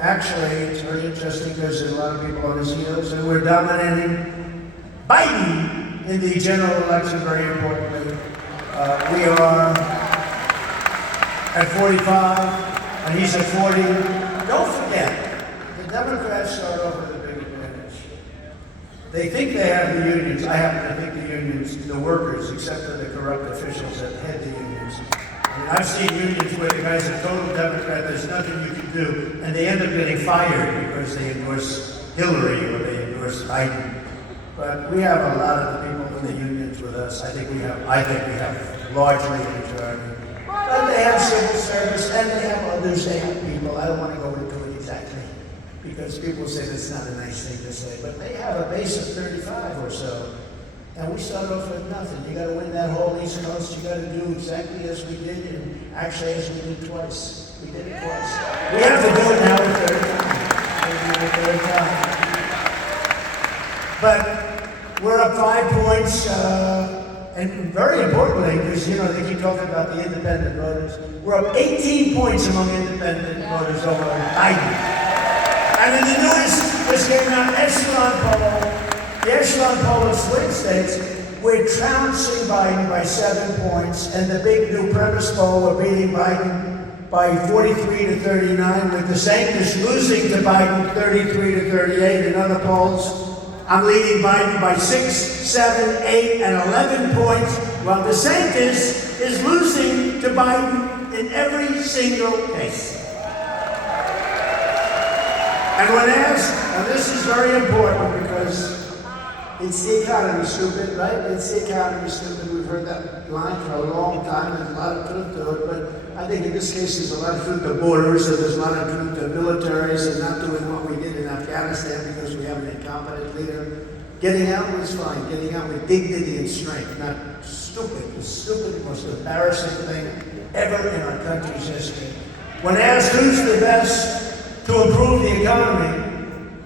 actually, it's very interesting because there's a lot of people on his heels, and we're dominating Biden in the general election, very importantly. We are at 45, and he's at 40. Don't forget, the Democrats start off with a big advantage. They think they have the unions. I happen to think the unions, the workers, except for the corrupt officials that head the unions. I mean, I've seen unions where the guy's a total Democrat, there's nothing you can do, and they end up getting fired because they endorse Hillary or they endorse Biden. But we have a lot of the people in the unions with us. I think we have largely the majority. But they have civil service and they have others, they have people. I don't want to go into it exactly because people say that's not a nice thing to say. But they have a base of 35 or so. And we start off with nothing. You got to win that whole East Coast. You got to do exactly as we did, and actually as we did twice. We did it twice. We have to do it now with 35. We'll do it with 35. But we're up 5 points, and very importantly, because they keep talking about the independent voters, we're up 18 points among independent voters over Biden. And in the newest, this came out, Echelon poll, the Echelon poll of swing states, we're trouncing Biden by 7 points, and the big new premise poll, we're beating Biden by 43 to 39, with DeSantis losing to Biden 33 to 38. In other polls, I'm leading Biden by 6, 7, 8, and 11 points, while DeSantis is losing to Biden in every single case. And when asked, and this is very important because it's the economy, stupid, right? It's the economy, stupid. We've heard that line for a long time. There's a lot of truth to it, but I think in this case there's a lot of truth to borders, and there's a lot of truth to militaries, and not doing what we did in Afghanistan because we have an incompetent leader. Getting out was fine. Getting out with dignity and strength, not stupid. The stupid, most embarrassing thing ever in our country's history. When asked who's the best to improve the economy,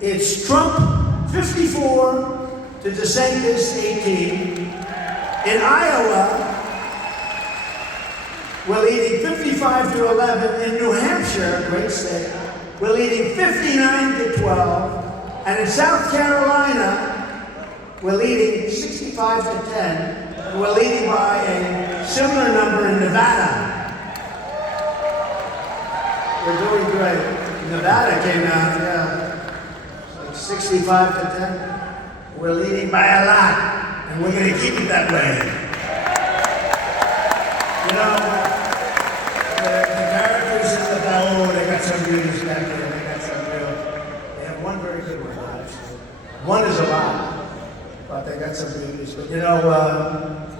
it's Trump, 54, to DeSantis, 18. In Iowa, we're leading 55 to 11. In New Hampshire, great state, we're leading 59 to 12. And in South Carolina, we're leading 65 to 10. And we're leading by a similar number in Nevada. We're doing great. Nevada came out, like 65 to 10. We're leading by a lot, and we're going to keep it that way. The characters in the ball, they got some beauties back there, they got some real. They have one very good one, actually. One is a lot, but they got some beauties. But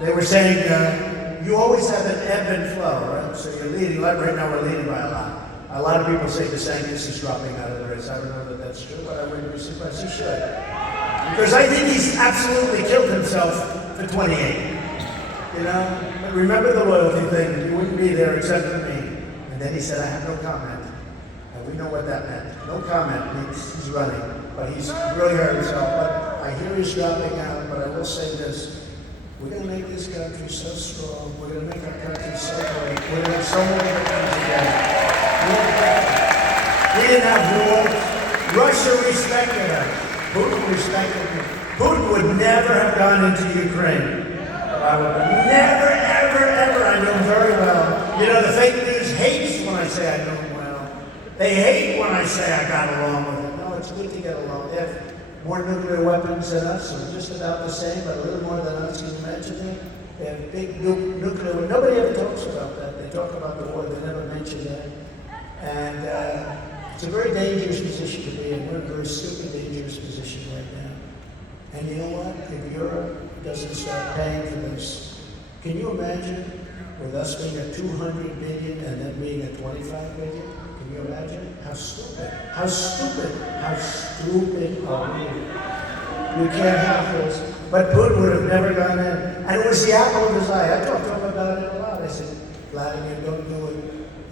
they were saying, you always have an ebb and flow, right? So you're leading, like right now we're leading by a lot. A lot of people say DeSantis is dropping out of the race. I don't know that that's true, but I wouldn't be surprised. He should. Because I think he's absolutely killed himself for 28. But remember the loyalty thing. You wouldn't be there except for me. And then he said, I have no comment. And we know what that meant. No comment means he's running. But he's really hurt himself. But I hear he's dropping out. But I will say this. We're going to make this country so strong. We're going to make our country so great. We're going to have so many good things again. We didn't have war. Russia respected us. Putin respected me. Putin would never have gone into Ukraine. Never, ever, ever. I know him very well. The fake news hates when I say I know him well. They hate when I say I got along with him. No, it's good to get along. They have more nuclear weapons than us, or just about the same, but a little more than us. Can you imagine that? They have big nuclear weapons. Nobody ever talks about that. They talk about the war. They never mention that. And it's a very dangerous position to be in. We're in a very stupid, dangerous position right now. And you know what? If Europe doesn't start paying for this, can you imagine with us being at 200 million and them being at 25 million? Can you imagine? How stupid. How stupid. How stupid are we? We can't have this. But Putin would have never gone in. And it was the apple of his eye. I talked to him about it a lot. I said, Vladimir, don't do it.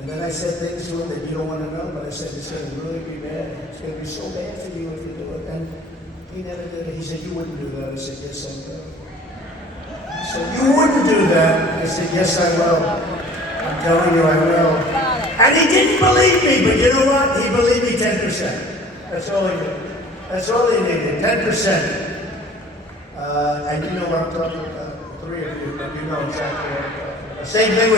And then I said things to him that you don't want to know, but I said, it's going to really be bad. It's going to be so bad for you if you do it. And he never did it. He said, you wouldn't do that. I said, yes, I will. He said, you wouldn't do that. I said, yes, I will. I'm telling you, I will. And he didn't believe me, but you know what? He believed me 10%. That's all he did. That's all he needed, 10%. And you know what I'm talking about. 3 of you, but you know exactly what I'm talking about. Same thing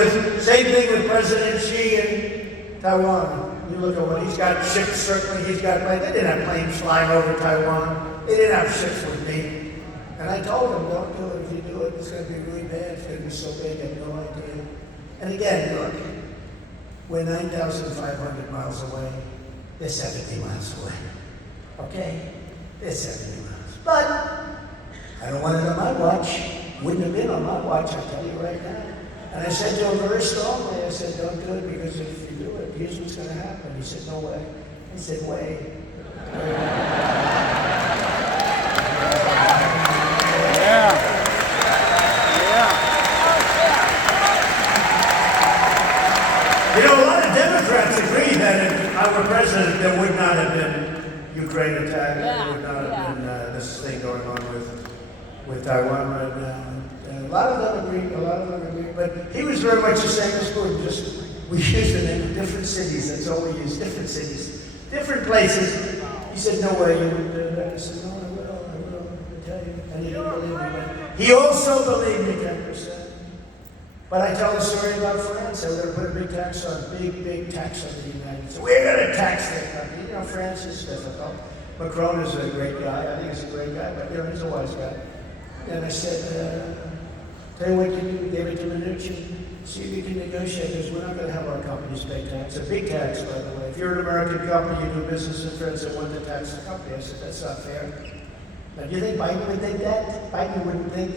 with President Xi in Taiwan. You look at what he's got ships circling, he's got planes. They didn't have planes flying over Taiwan. He didn't have ships with me. And I told him, don't do it. If you do it, it's going to be really bad. It's going to be so big, I have no idea. And again, look, we're 9,500 miles away. They're 70 miles away. Okay? They're 70 miles. But I don't want it on my watch. Wouldn't have been on my watch, I tell you right now. And I said to him very strongly, I said, don't do it, because if you do it, here's what's going to happen. He said, no way. I said, way. You know, a lot of Democrats agree that if I were president, there would not have been Ukraine attack. There would not have been this thing going on with Taiwan right now. And a lot of them agree, but he was very much the same as Gordon. Just we used the name of different cities. That's all we use. Different cities, different places. He said, "No way you would do that." I said, "No, I will. I tell you." And he didn't believe me. But he also believed me 10%. But I tell the story about France. They were going to put a big tax on the United States. We're going to tax their country. You know, France is difficult. Macron is a great guy. I think he's a great guy, but you know, he's a wise guy. And I said, tell you what you do, give it to Mnuchin. See if you can negotiate, because we're not going to have our companies pay tax. A big tax, by the way. If you're an American company, you do business in France, they want to tax the company. I said, that's not fair. Now, do you think Biden would think that? Biden wouldn't think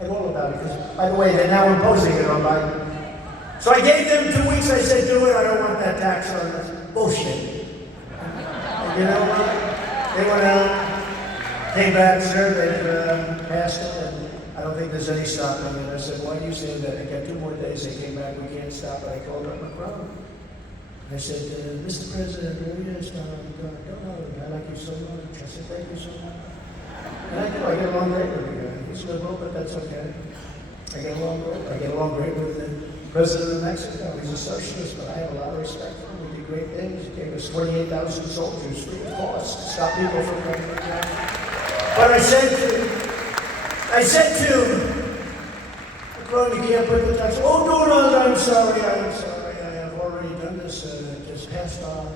at all about it, because, by the way, they're now imposing it on Biden. So I gave them 2 weeks. I said, do it. I don't want that tax on us. Bullshit. And you know what? They went out, came back, sir, they've passed it, and I don't think there's any stopping it. I said, why do you say that? I got 2 more days. They came back, we can't stop it. I called up Macron. I said, Mr. President, really is not on the don't know. I like you so much. I said, thank you so much. And I do. I get along great with the guy. He's liberal, but that's okay. I get along great. I get along great with the president of Mexico. He's a socialist, but I have a lot of respect for him. He did great things. He gave us 28,000 soldiers free of cost to stop people from coming to China. But I said to Macron, you can't put the tax. Oh, no, I'm sorry. I have already done this. Just passed on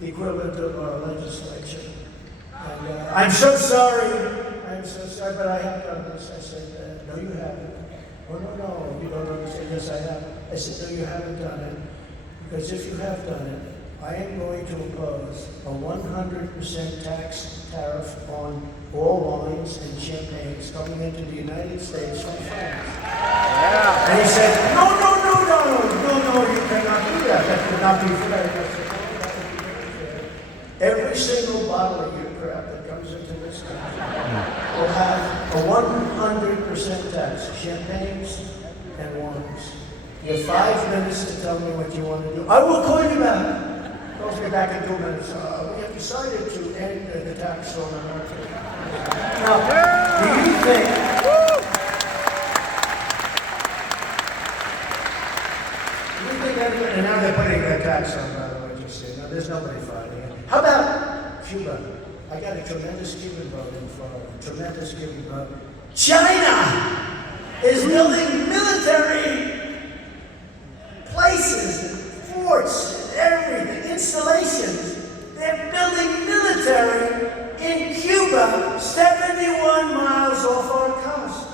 the equivalent of our legislation. And I'm so sorry, but I have done this. I said, no, you haven't. Oh, no, you don't understand. Yes, I have. I said, no, you haven't done it. Because if you have done it, I am going to impose a 100% tax tariff on all wines and champagnes coming into the United States from France. Yeah. And he said, no, you cannot do that. That would not be fair. I said, no, that would be very fair. Every single bottle of your crap that comes into this country will have a 100% tax, champagnes and wines. You have 5 minutes to tell me what you want to do. I will call you back. I'll be back in 2 minutes. We have decided to end the tax on America. Now, do you think... And now they're putting a tax on, by the way, just say. Now, there's nobody fighting it. How about Cuba? I got a tremendous Cuban vote in Florida. Tremendous Cuban vote. China is building military places, forts, everything, installations. They're building military in Cuba, 71 miles off our coast.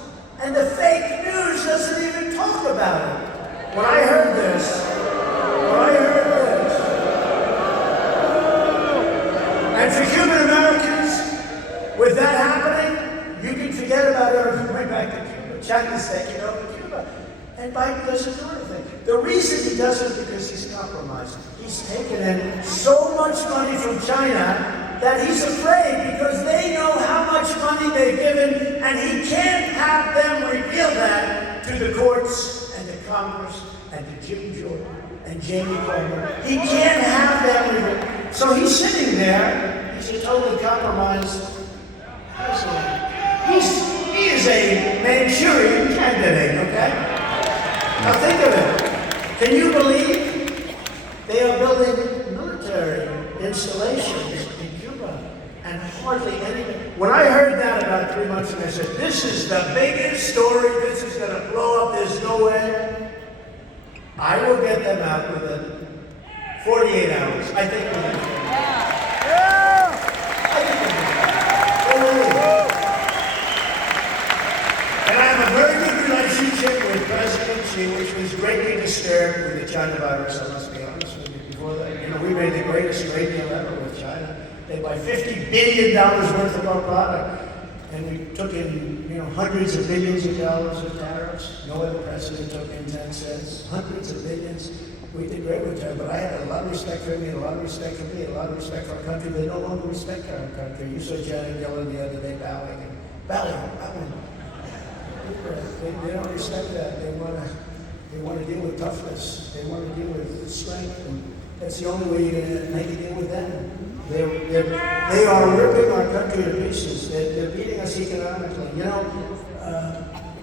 And the fake news doesn't even talk about it. When I heard this, and for Cuban Americans, with that happening, you can forget about everything way back to Cuba. China's taking over Cuba. And Biden doesn't do anything. The reason he doesn't is because he's compromised. He's taken in so much money from China that he's afraid, because they know how much money they've given, and he can't have them reveal that to the courts and to Congress and to Jim Jordan and Jamie Comer. He can't have them reveal. So he's sitting there. He's a totally compromised president. He is a Manchurian candidate, okay? Now think of it. Can you believe they are building military installations in Cuba and hardly anything? When I heard that about 3 months ago, I said, this is the biggest story. This is going to blow up. There's no way. I will get them out within 48 hours. I think within 48 hours. I think within 48 hours. country which was greatly disturbed with the China virus, I must be honest with you. Before that, we made the greatest trade deal ever with China. They buy $50 billion worth of our product. And we took in, hundreds of billions of dollars of tariffs. No other president took in 10 cents. Hundreds of billions. We did great with China, but I had a lot of respect for me, a lot of respect for me, a lot of respect for our country. They no longer respect our country. You saw Janet Yellen the other day bowing. They don't respect that. They want to deal with toughness. They want to deal with strength, and that's the only way you're going to make a deal with them. They are ripping our country to pieces. They're beating us economically.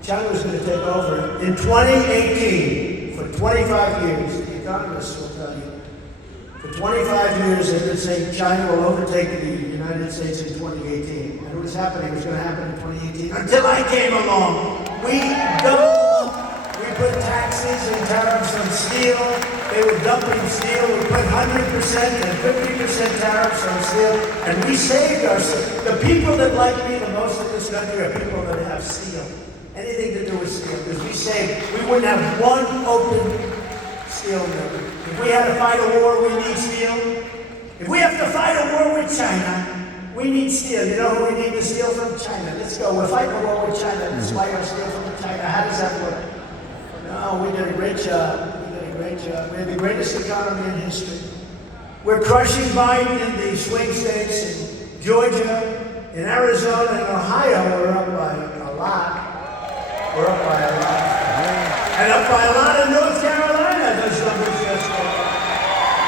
China was going to take over in 2018 for 25 years. The economists will tell you. For 25 years, they've been saying China will overtake the United States in 2018. And it was happening. It was going to happen in 2018 until I came along. We doubled up. We put taxes and tariffs on steel. They were dumping steel. We put 100% and 50% tariffs on steel. And we saved ourselves. The people that like me the most in this country are people that have steel. Anything to do with steel. Because we wouldn't have one open steel mill. If we had to fight a war, we need steel. If we have to fight a war with China, we need steel. You know who we need the steel from? China. Let's go. We're fighting a war with China. Let's buy our steel from China. How does that work? No, we did a great job. We have the greatest economy in history. We're crushing Biden in the swing states in Georgia, in Arizona, and Ohio. We're up by a lot. We're up by a lot. And up by a lot in North Carolina, those numbers just go up.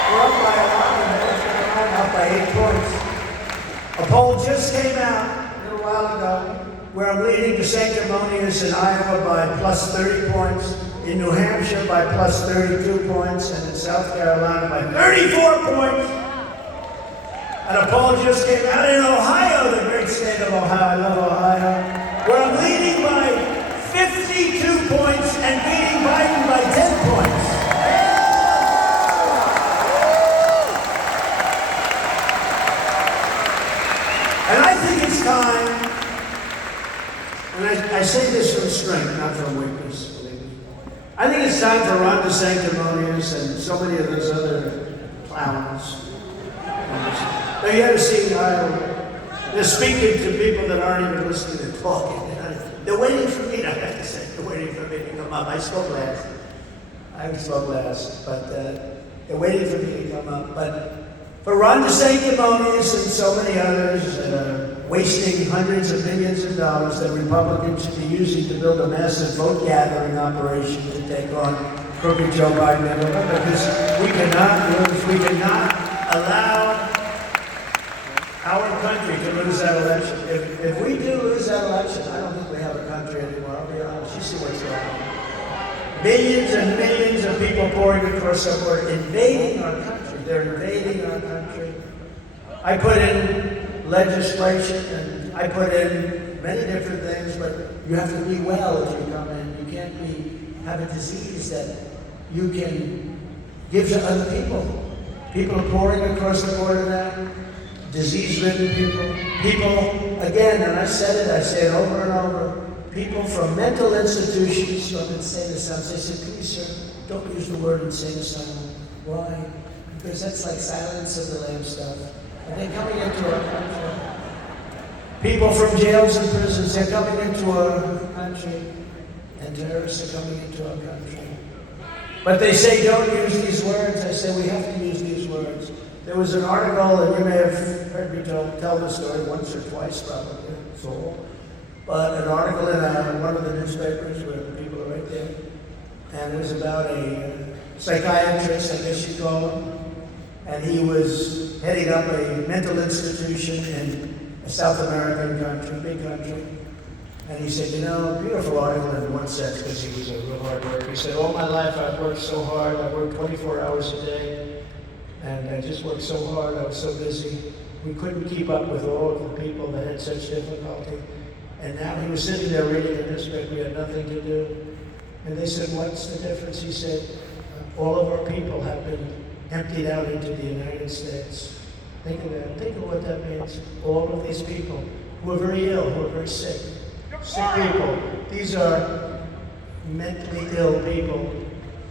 We're up by a lot in North Carolina, up by 8 points. A poll just came out a little while ago where I'm leading the sanctimonious in Iowa by plus 30 points. In New Hampshire by plus 32 points, and in South Carolina by 34 points. And a poll just came out in Ohio, the great state of Ohio, I love Ohio, where I'm leading by 52 points and beating Biden by 10 points. And I think it's time, and I say this from strength, not from weakness. I think it's time for Ron DeSanctimonious and so many of those other clowns. Now you haven't seen Iowa. They're speaking to people that aren't even listening to talking. They're waiting for me, I have to say. They're waiting for me to come up. I spoke last. But they're waiting for me to come up. But for Ron DeSanctimonious and so many others that are wasting hundreds of millions of dollars that Republicans should be using to build a massive vote-gathering operation to take on crooked Joe Biden. Because we cannot allow our country to lose that election. If we do lose that election, I don't think we have a country anymore. I'll be honest. You see what's going on. Millions and millions of people pouring across our border, invading our country. They're invading our country. I put in legislation, and I put in many different things, but you have to be well if you come in. You can't have a disease that you can give to other people. People are pouring across the border now, disease-ridden people, again, and I say it over and over, people from mental institutions from insane asylums. They said, please, sir, don't use the word insane asylum. Why? Because that's like Silence of the Lambs stuff. And they're coming into our country. People from jails and prisons, they're coming into our country. And terrorists are coming into our country. But they say don't use these words. I say we have to use these words. There was an article, and you may have heard me tell the story once or twice probably, but an article in one of the newspapers where the people are right there. And it was about a psychiatrist, I guess you'd call him. And he was heading up a mental institution in a South American country, big country. And he said, beautiful article in one sense, because he was a real hard worker. He said, all my life I've worked so hard. I've worked 24 hours a day. And I just worked so hard. I was so busy. We couldn't keep up with all of the people that had such difficulty. And now he was sitting there reading a newspaper. We had nothing to do. And they said, what's the difference? He said, all of our people have been emptied out into the United States. Think of that. Think of what that means. All of these people who are very ill, who are very sick people. These are mentally ill people.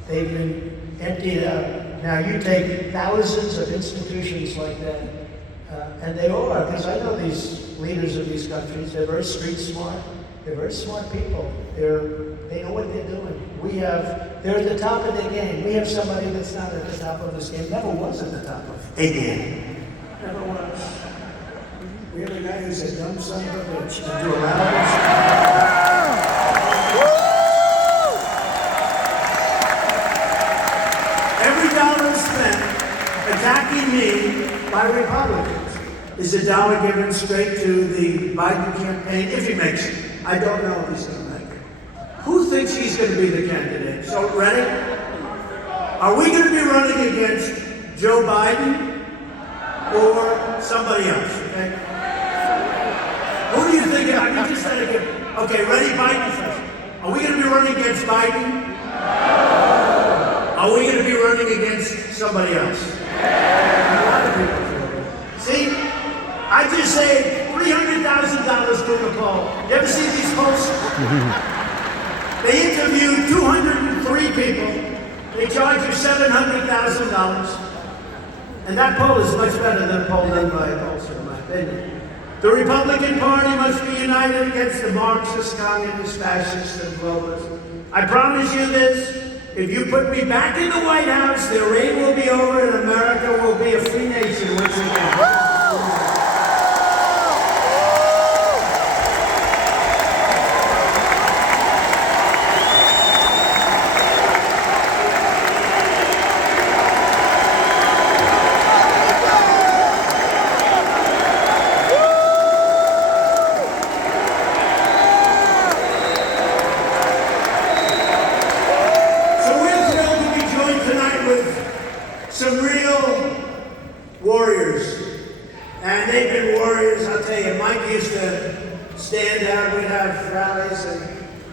They've been emptied out. Now you take thousands of institutions like that, and they all are, because I know these leaders of these countries, they're very street smart. They're very smart people. They know what they're doing. They're at the top of their game. We have somebody that's not at the top of this game, never was at the top of a game. Never was. We have a guy who's a dumb son of a bitch to do a loud. Every dollar spent attacking me by Republicans is a dollar given straight to the Biden campaign if he makes it. I don't know if he's going to make it. Who thinks he's going to be the candidate? So, ready? Are we going to be running against Joe Biden or somebody else? Okay? Who do you think? I mean, just let it get. Okay, ready? Biden first. Are we going to be running against Biden? Are we going to be running against somebody else? A lot of people feel it. See, I just saved $300,000 doing a poll. You ever see these polls? They interviewed 203 people. They charge you $700,000. And that poll is much better than a poll done by a pollster, in my opinion. The Republican Party must be united against the Marxists, communists, fascists, and globalists. I promise you this. If you put me back in the White House, their reign will be over and America will be a free nation once again. Some real warriors, and they've been warriors. I'll tell you, Mike used to stand out. We'd have rallies, and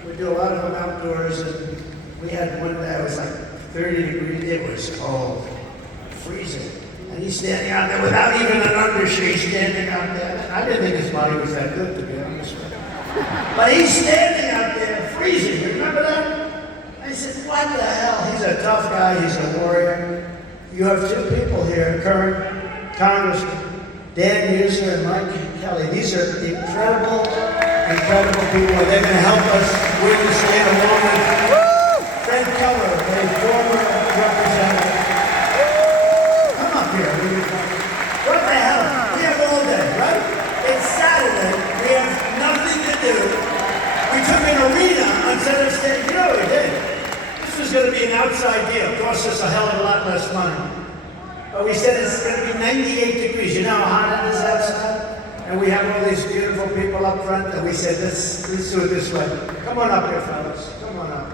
we'd do a lot of them outdoors. And we had one day it was like 30 degrees. It was cold, freezing, and he's standing out there without even an undershirt, standing out there. I didn't think his body was that good, to be honest with you. But he's standing out there, freezing. Remember that? I said, "What the hell?" He's a tough guy. He's a warrior. You have two people here, current Congressman Dan Muser and Mike Kelly. These are incredible people. They're going to help us win the state along with Fred Keller, a former representative. Come up here. What the hell? We have all day, right? It's Saturday. We have nothing to do. We took an arena instead of staying. You know what we did? This was going to be an outside deal. It cost us a hell of a lot less money. But we said it's going to be 98 degrees. You know how hot it is outside? And we have all these beautiful people up front. And we said, let's do it this way. Come on up here, fellas. Come on up.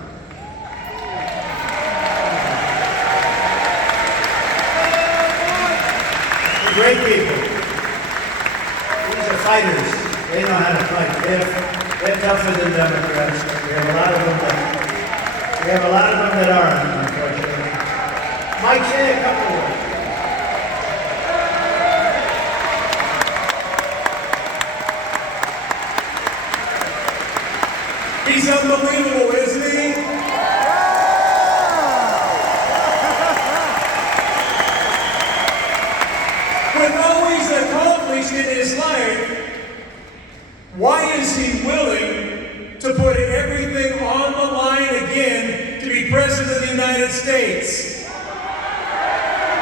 They're great people. These are fighters. They know how to fight. They're tougher than Democrats. We have a lot of them. We have a lot of them that aren't, unfortunately. Mike, say a couple of words. He's unbelievable, isn't he? With all he's accomplished in his life, why is he willing to put everything on the line again to be President of the United States?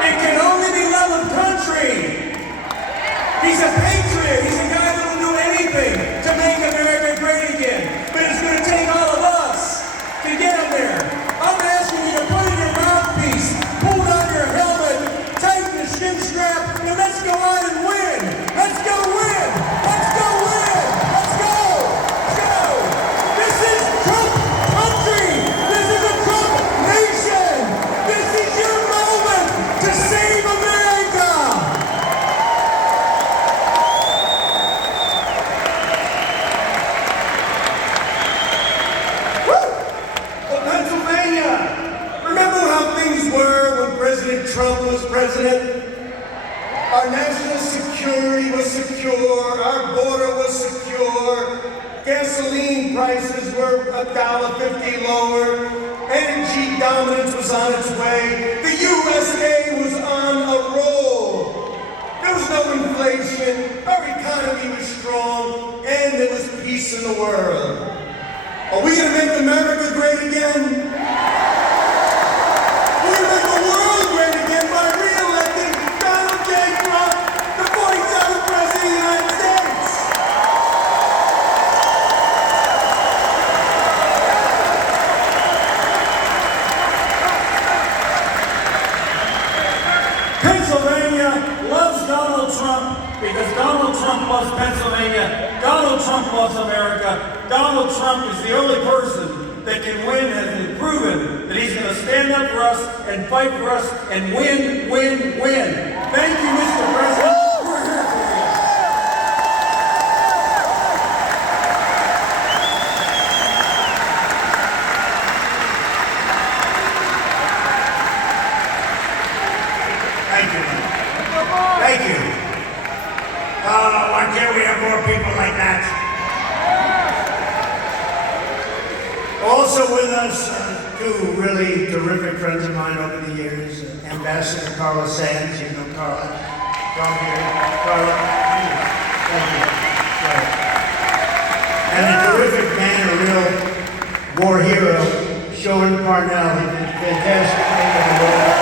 It can only be love of country. He's a patriot. He's a guy that will do anything to make America great again. But it's going to take all of us to get him there. I'm asking you to put in your mouthpiece, pull down your helmet, tighten the shin strap, and let's go out and win. Let's go win. Let's go win. Let's go. Let's go. This is Trump country. This is a Trump nation. This is your moment to save America. President Trump was president, our national security was secure, our border was secure, Gasoline prices were $1.50 lower. Energy dominance was on its way. The USA was on a roll. There was no inflation. Our economy was strong, and there was peace in the world. Are we going to make America great again? We're going to make the world great again by re-electing Donald J. Trump, the 47th President of the United States. Pennsylvania loves Donald Trump because Donald Trump loves Pennsylvania. Donald Trump loves America. Donald Trump is the only person that can win and has proven that he's going to stand up for us and fight for us and win, win, win. Thank you, Mr. President. We're here for you. Thank you. Thank you. Why can't we have more people like that? Also with us, two really terrific friends of mine over the years, Ambassador Carla Sands, you know Carla, from here. Carla, thank you. And a terrific man, a real war hero, Sean Parnell. He did a fantastic thing in the world.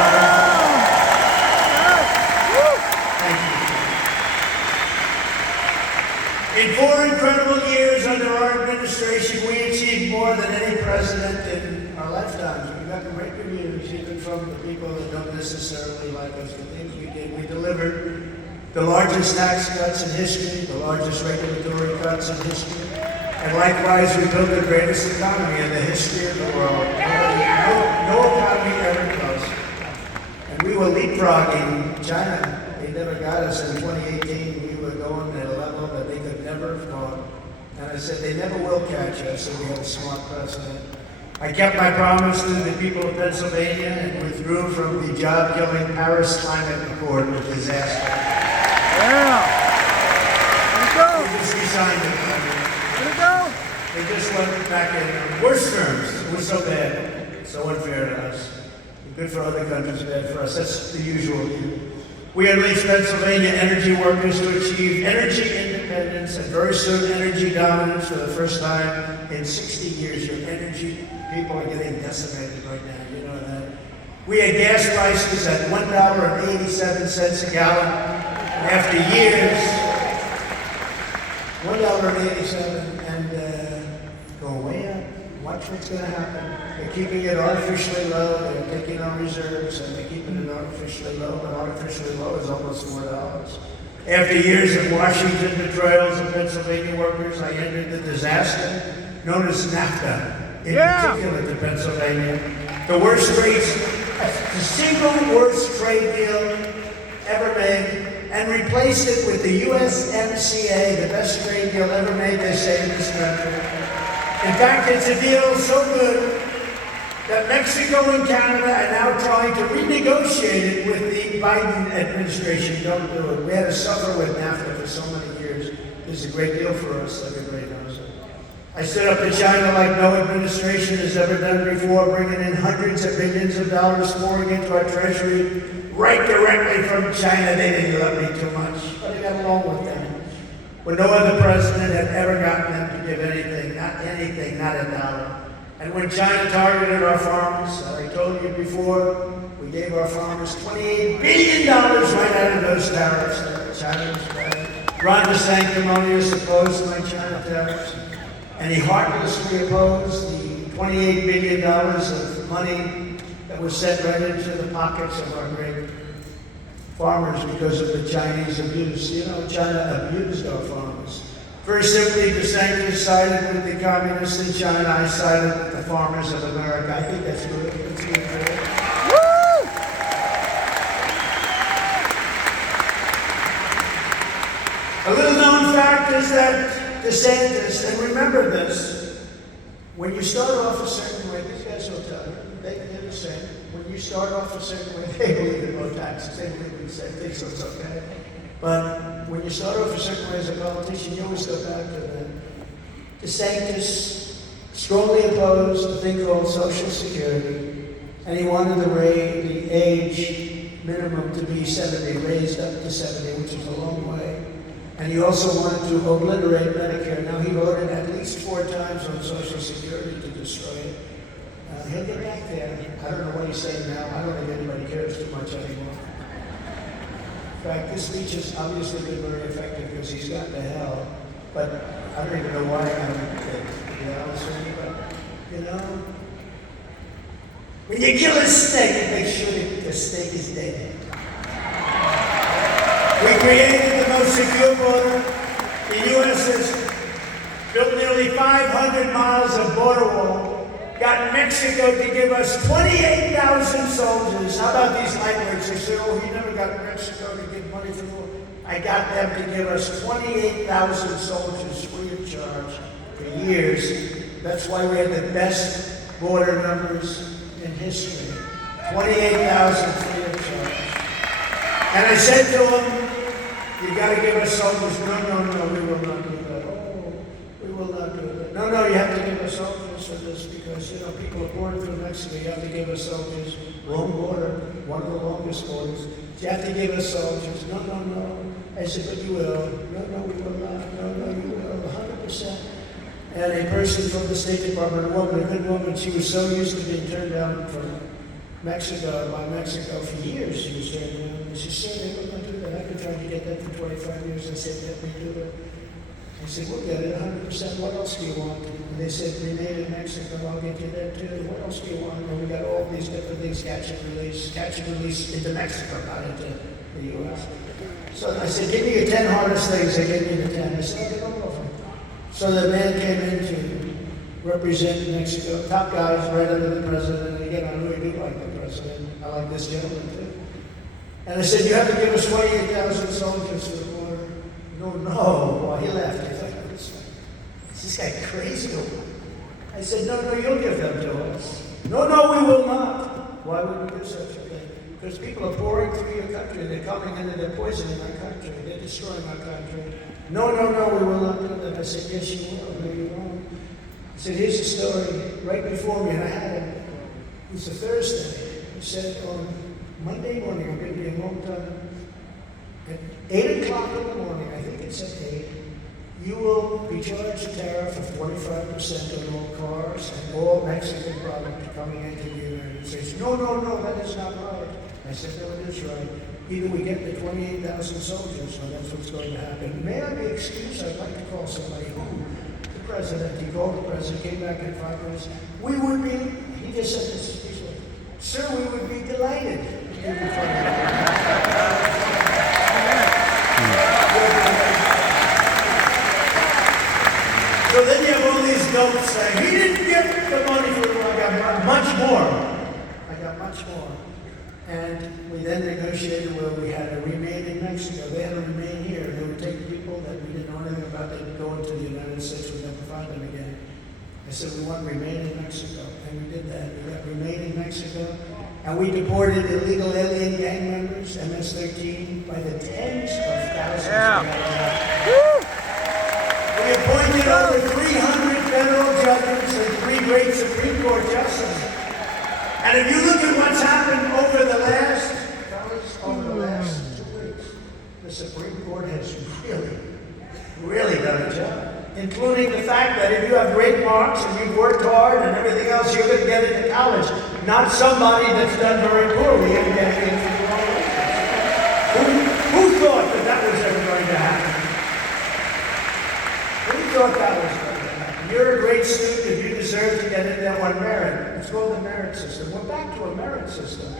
In 4 incredible years under our administration, we achieved more than any president in our lifetimes. We got great reviews, even from the people that don't necessarily like us. The things we did, we delivered the largest tax cuts in history, the largest regulatory cuts in history, and likewise, we built the greatest economy in the history of the world. No economy ever close. And we were leapfrogging China. They never got us in 2018. We were going at a level that they could never have gone. And I said, they never will catch us, and we have a smart president. I kept my promise to the people of Pennsylvania and withdrew from the job-killing Paris Climate Accord with disaster. Yeah. Let it go. We just resigned it. Let it go. They just went back in worse terms. It was so bad, so unfair to us. Good for other countries, bad for us. That's the usual view. We unleashed Pennsylvania energy workers to achieve energy independence and very soon energy dominance for the first time in 60 years. Your energy people are getting decimated right now, you know that. We had gas prices at $1.87 a gallon after years. $1.87 and going way up. Watch what's going to happen. They're keeping it artificially low. They're taking our reserves and they're keeping it artificially low. But artificially low is almost $4. After years of Washington betrayals of Pennsylvania workers, I entered the disaster known as NAFTA, in particular to Pennsylvania. The worst rates, the single worst trade deal ever made, and replaced it with the USMCA, the best trade deal ever made, they say, in this country. In fact, it's a deal so good that Mexico and Canada are now trying to renegotiate it with the Biden administration. Don't do it. We had to suffer with NAFTA for so many years. It's a great deal for us, everybody knows it. I stood up to China like no administration has ever done before, bringing in hundreds of billions of dollars pouring into our treasury right directly from China. They didn't love me too much, but I got along with them. When no other president had ever gotten them to give anything, not a dollar. And when China targeted our farmers, as I told you before, we gave our farmers $28 billion right out of those tariffs that China was paying. Ron DeSanctimonious opposed my China tariffs, and he heartlessly opposed the $28 billion of money that was sent right into the pockets of our great farmers because of the Chinese abuse. You know, China abused our farmers. Very simply, DeSantis sided with the communists in China. I sided with the farmers of America. I think that's good. That's good for it. A little known fact is that DeSantis, and remember this, when you start off a certain way, these guys will tell you, they're the same. When you start off a certain way, they believe in low taxes, they believe in the same thing, so it's okay. But when you start off a certain way as a politician, you always go back to DeSantis strongly opposed a thing called Social Security, and he wanted the age minimum to be 70, raised up to 70, which is a long way. And he also wanted to obliterate Medicare. Now, he voted at least 4 times on Social Security to destroy it. He'll get back there. I don't know what he's saying now. I don't think anybody cares too much anymore. In fact, this speech has obviously been very effective because he's got to hell. But I don't even know why I'm to be honest with you. But, you know, when you kill a snake, make sure that the snake is dead. We created the most secure border. The U.S. has built nearly 500 miles of border wall. Got Mexico to give us 28,000 soldiers. How about these lightweights? They say, oh, he never got Mexico to give money to the war. I got them to give us 28,000 soldiers free of charge for years. That's why we had the best border numbers in history. 28,000 free of charge. And I said to him, you got to give us soldiers. No, we will not do that. Oh, we will not do that. No, you have to give us soldiers for this because, you know, people are born through Mexico. You have to give us soldiers. Wrong border, one of the longest borders. You have to give us soldiers. No. I said, but you will. No, we will not. No, you will. 100%. And a person from the State Department, a woman, a good woman, she was so used to being turned down from Mexico, by Mexico for years. She was turned down. And she said, they will not do that. I've been trying to get that for 25 years. I said, let me do it. I said, we'll get it 100%. What else do you want? And they said, remain in Mexico. I'll get you that too. What else do you want? And we got all these different things, catch and release into Mexico, not into the U.S. So I said, give me your 10 hardest things. They gave me the 10. I said, okay, go over. So the man came in to represent Mexico. Top guys right under the president. And again, I really do like the president. I like this gentleman too. And I said, you have to give us 28,000 soldiers for the border. No. Well, he laughed. He thought, is this guy crazy? I said, no, you'll give them to us. No, we will not. Why would we do such a thing? Because people are pouring through your country. They're coming in and they're poisoning our country. They're destroying our country. No, we will not do that. I said, yes, you will. No, you won't. I said, here's the story right before me, and I had it. It was a Thursday. He said, on Monday morning, I'm going to be a long time. At 8 o'clock in the morning, I think it's at 8, you will be charged a tariff of 25% on all cars and all Mexican product coming into the United States. No, that is not right. I said, no, it is right. Either we get the 28,000 soldiers, so that's what's going to happen. May I be excused? I'd like to call somebody home. The president, he called the president, came back in 5 minutes. We would be, he just said this, he said, sir, we would be delighted. So then you have all these goats saying, he didn't get the money for the war. I got much more. And we then negotiated where we had to remain in Mexico. They had to remain here. They would take people that we didn't know anything about. They would go into the United States. We'd never find them again. I said, we want to remain in Mexico. And we did that. We got remain in Mexico. And we deported illegal alien gang members, MS-13, by the tens of thousands. We appointed over 300 federal judges and 3 great Supreme Court justices. And if you look at what's happened over the last 2 weeks, the Supreme Court has really done a job. Including the fact that if you have great marks and you've worked hard and everything else, you're going to get into college. Not somebody that's done very poorly and getting into the wrong way. Who thought that was ever going to happen? Who thought that was going to happen? You're a great student, you deserve to get in there on merit. It's called the merit system. We're back to a merit system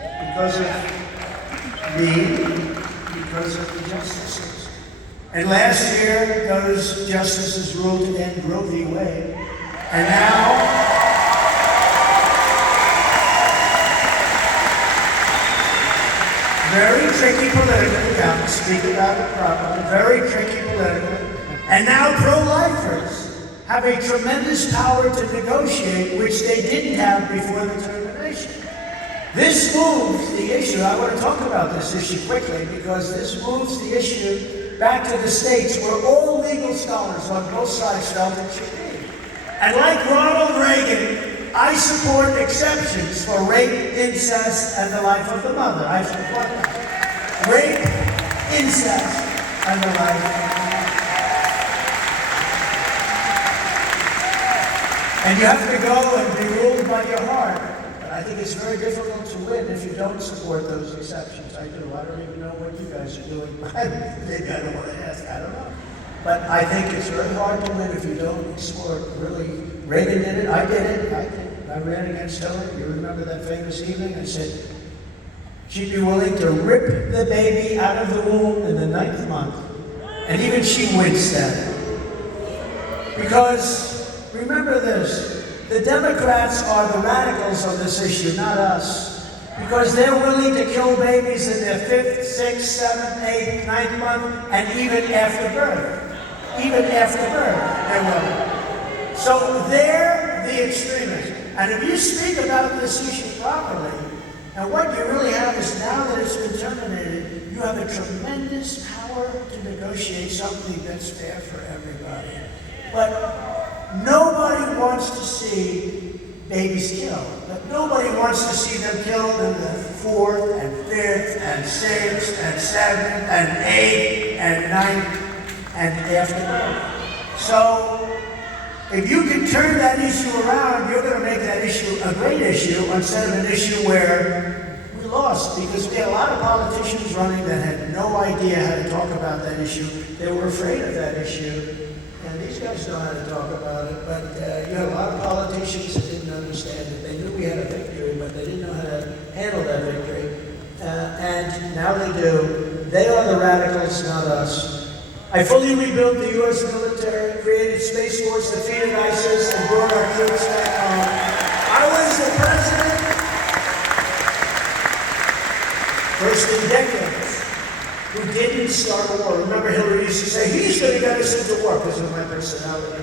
because of the justices. And last year, those justices ruled to end Roe v. Wade. And now, very tricky politically, now speak about it properly, very tricky politically. And now pro-lifers have a tremendous power to negotiate, which they didn't have before the termination. This moves the issue, I want to talk about this issue quickly, because this moves the issue back to the states where all legal scholars on both sides felt it should be. And like Ronald Reagan, I support exceptions for rape, incest, and the life of the mother. I support that. Rape, incest, and the life. And you have to go and be ruled by your heart. But I think it's very difficult to win if you don't support those exceptions. I do. I don't even know what you guys are doing. Maybe I don't want to ask. I don't know. But I think it's very hard to win if you don't support. Really, Reagan did it. I did it. I ran against Hillary. You remember that famous evening? I said she'd be willing to rip the baby out of the womb in the 9th month. And even she winced at it. Because remember this, the Democrats are the radicals on this issue, not us. Because they're willing to kill babies in their 5th, 6th, 7th, 8th, 9th month, and even after birth. Even after birth, they're willing. So they're the extremists. And if you speak about this issue properly, and what you really have is now that it's been terminated, you have a tremendous power to negotiate something that's fair for everybody. But nobody wants to see babies killed. But nobody wants to see them killed in the 4th and 5th and 6th and 7th and 8th and 9th and after birth. So if you can turn that issue around, you're going to make that issue a great issue instead of an issue where we lost, because we had a lot of politicians running that had no idea how to talk about that issue. They were afraid of that issue. And these guys know how to talk about it, but you had a lot of politicians that didn't understand it. They knew we had a victory, but they didn't know how to handle that victory. And now they do. They are the radicals, not us. I fully rebuilt the U.S. military, created Space Force, defeated ISIS, and brought our troops back home. I was the president, first in decades, who didn't start a war. Remember, Hillary used to say, he's going to get us into war because of my personality.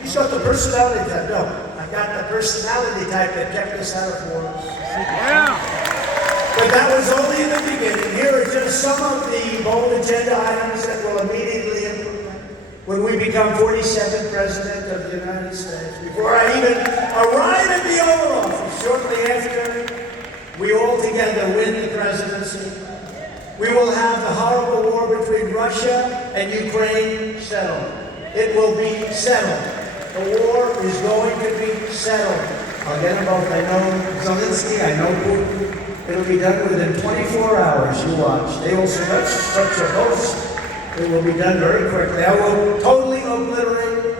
He's got the personality type. No, I got the personality type that kept us out of war. Yeah. But that was only in the beginning. Here are just some of the bold agenda items that will immediately implement when we become 47th President of the United States. Before I even arrive at the Oval Office, shortly after we all together win the presidency, we will have the horrible war between Russia and Ukraine settled. It will be settled. The war is going to be settled. I'll get them both. I know Zelensky, I know Putin. It'll be done within 24 hours, you watch. They will select such a host. It will be done very quickly. I will totally obliterate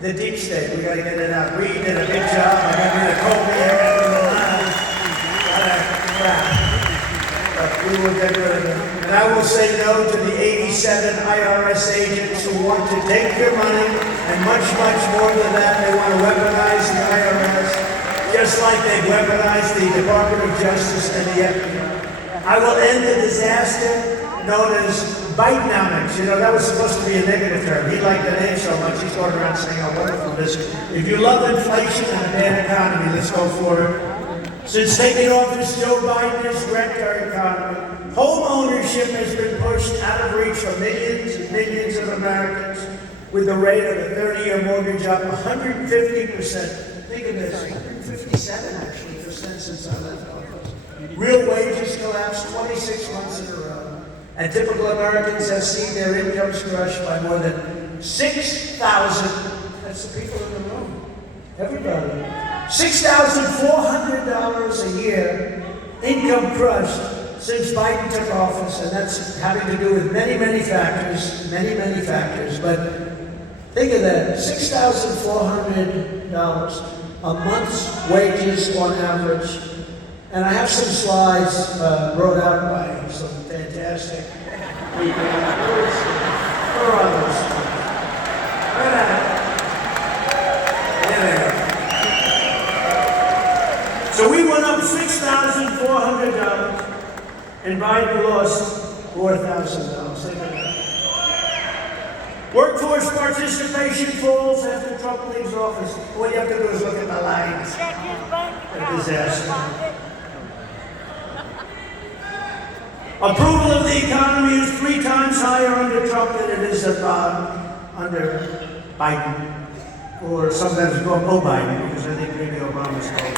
the deep state. We gotta get it out. We did a big job. I got rid of Kobe, I got rid of crap. But we will get rid of them. And I will say no to the 87 IRS agents who want to take your money and much, much more than that. They want to weaponize the IRS. Just like they weaponized the Department of Justice and the FBI. I will end the disaster known as Bidenomics. You know, that was supposed to be a negative term. He liked the name so much, he's going around saying how wonderful this is. If you love inflation and a bad economy, let's go for it. Since taking office, Joe Biden has wrecked our economy. Home ownership has been pushed out of reach for millions and millions of Americans, with the rate of a 30-year mortgage up 150%. Think of this, 157 actually percent since I left office. Real wages collapsed 26 months in a row, and typical Americans have seen their incomes crushed by more than 6,000. That's the people in the room. Everybody. $6,400 a year, income crushed since Biden took office, and that's having to do with many, many factors, but think of that, $6,400 a month's wages on average. And I have some slides wrote out by some fantastic people. Where are those? There they are. So we went up $6,400, and Biden lost $4,000. Think of that. Workforce participation falls after Trump leaves office. All you have to do is look at the lines. A disaster. Approval of the economy is 3 times higher under Trump than it is under Biden. or sometimes called Biden, because I think maybe Obama's called.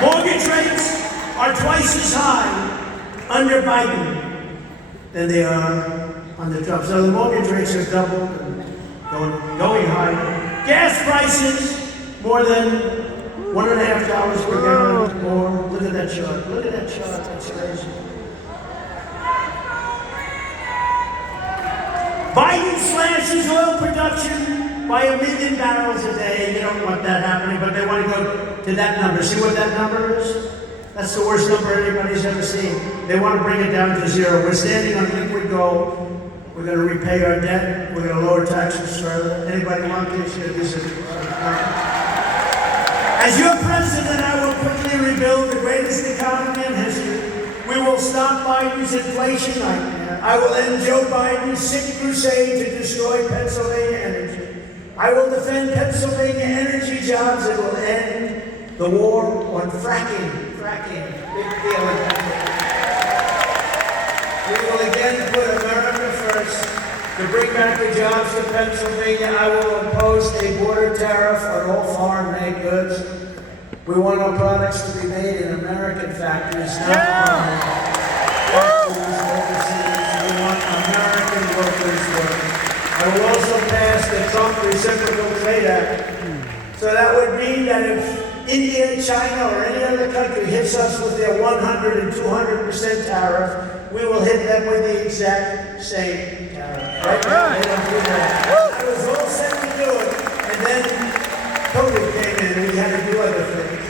Mortgage rates are twice as high under Biden Than they are under Trump. So the mortgage rates have doubled and going higher. Gas prices More than $1.50 per gallon more. Look at that chart. Look at that chart. That's crazy. Biden slashes oil production by 1 million barrels a day. You don't want that happening, but they want to go to that number. See what that number is? That's the worst number anybody's ever seen. They want to bring it down to zero. We're standing on liquid gold. We're going to repay our debt. We're going to lower taxes further. Anybody want this? As your president, I will quickly rebuild the greatest economy in history. We will stop Biden's inflation nightmare. I will end Joe Biden's sick crusade to destroy Pennsylvania energy. I will defend Pennsylvania energy jobs and will end the war on fracking. Fracking, big deal in Pennsylvania. We will again put America first. To bring back the jobs to Pennsylvania, I will impose a border tariff on all foreign-made goods. We want our products to be made in American factories, not factories overseas. We want American workers working. I will also pass the Trump Reciprocal Trade Act. So that would mean that if India, China, or any other country hits us with their 100 and 200% tariff, we will hit them with the exact same tariff. Right now, they don't do that. I was all set to do it, and then COVID came in, and we had to do other things.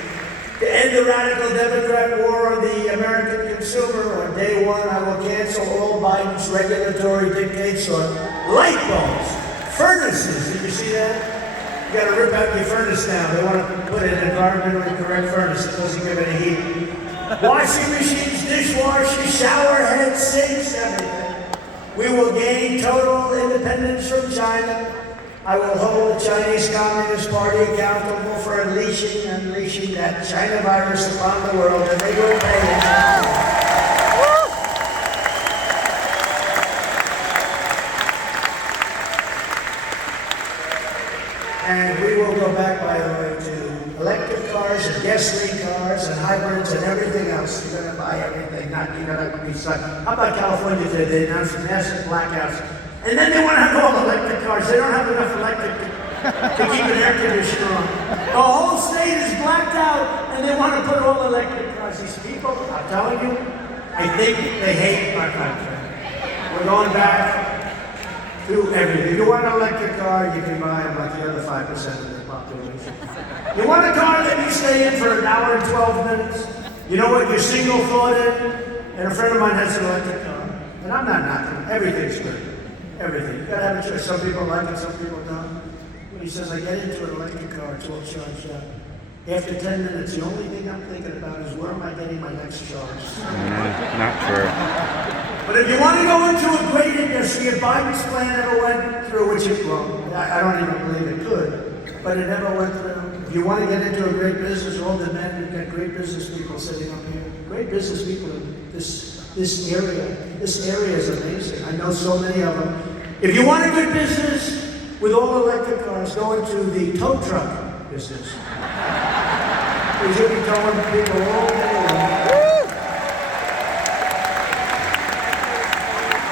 To end the radical Democrat war on the American consumer, on day one, I will cancel all Biden's regulatory dictates on light bulbs, furnaces. Did you see that? You got to rip out your furnace now. They want to put an environmentally correct furnace that doesn't give any heat. Washing machines, dishwashers, shower heads, sinks, everything. We will gain total independence from China. I will hold the Chinese Communist Party accountable for unleashing that China virus upon the world, and they will pay it. And we will go back, by the way, to electric cars and gasoline cars and hybrids and everything else. You're going to buy everything, you're not going to be stuck. How about California today? They announced massive blackouts. And then they want to have all electric cars. They don't have enough electric to keep an air conditioner on. The whole state is blacked out, and they want to put all electric cars. These people, I'm telling you, I think they hate our country. We're going back to everything. You want an electric car, you can buy them like the other 5% of the population. You want a car that you stay in for an hour and 12 minutes? You know what your single thought in? And a friend of mine has an electric car. And I'm not knocking. Everything's good. Everything. You gotta have a choice. Some people like it, some people don't. When he says, I get into an electric car, it's all charged up. After 10 minutes, the only thing I'm thinking about is where am I getting my next charge? Not true. But if you want to go into a great industry, if Biden's plan never went through, which it won't, I don't even believe it could, but it never went through. If you want to get into a great business, all the men, you've got great business people sitting up here. Great business people in this area. This area is amazing. I know so many of them. If you want a good business with all electric cars, go into the tow truck business. Because you'll be towing people all day long.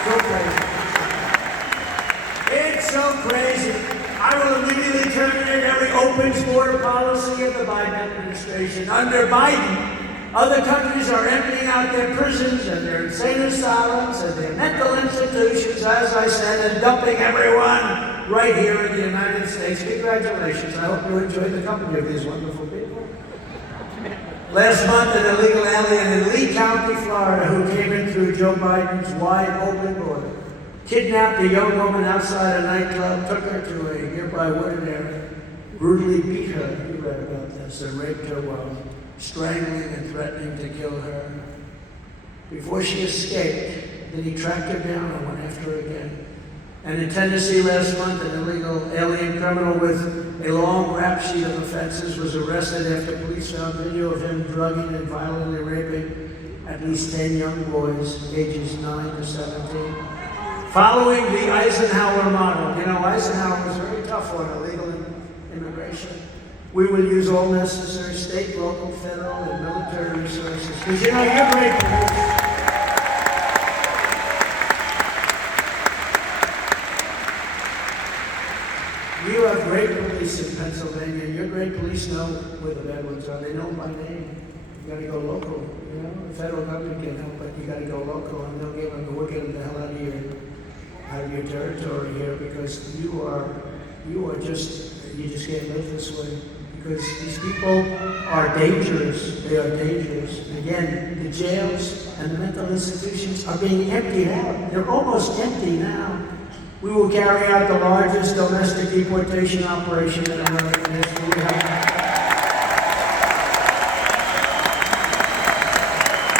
So crazy. It's so crazy. I will immediately terminate every open border policy of the Biden administration. Under Biden, other countries are emptying out their prisons and their insane asylums and their mental institutions, as I said, and dumping everyone right here in the United States. Congratulations. I hope you enjoy the company of these wonderful people. Last month, an illegal alien in Lee County, Florida, who came in through Joe Biden's wide open border, kidnapped a young woman outside a nightclub, took her to a nearby wooded area, brutally beat her, you read about this, and raped her while strangling and threatening to kill her. Before she escaped, then he tracked her down and went after her again. And in Tennessee last month, an illegal alien criminal with a long rap sheet of offenses was arrested after police found video of him drugging and violently raping at least 10 young boys, ages 9 to 17. Following the Eisenhower model, you know, Eisenhower was very tough on illegal immigration. We will use all necessary state, local, federal, and military resources. Because, you know, you're great police. You have great police in Pennsylvania. Your great police know where the bad ones are. They know them by name. You gotta go local. You know, the federal government can help, but you gotta go local, and they'll get them. We'll get them the hell out of your territory here, because you just can't live this way. Because these people are dangerous. They are dangerous. Again, the jails and the mental institutions are being emptied out. They're almost empty now. We will carry out the largest domestic deportation operation in American history.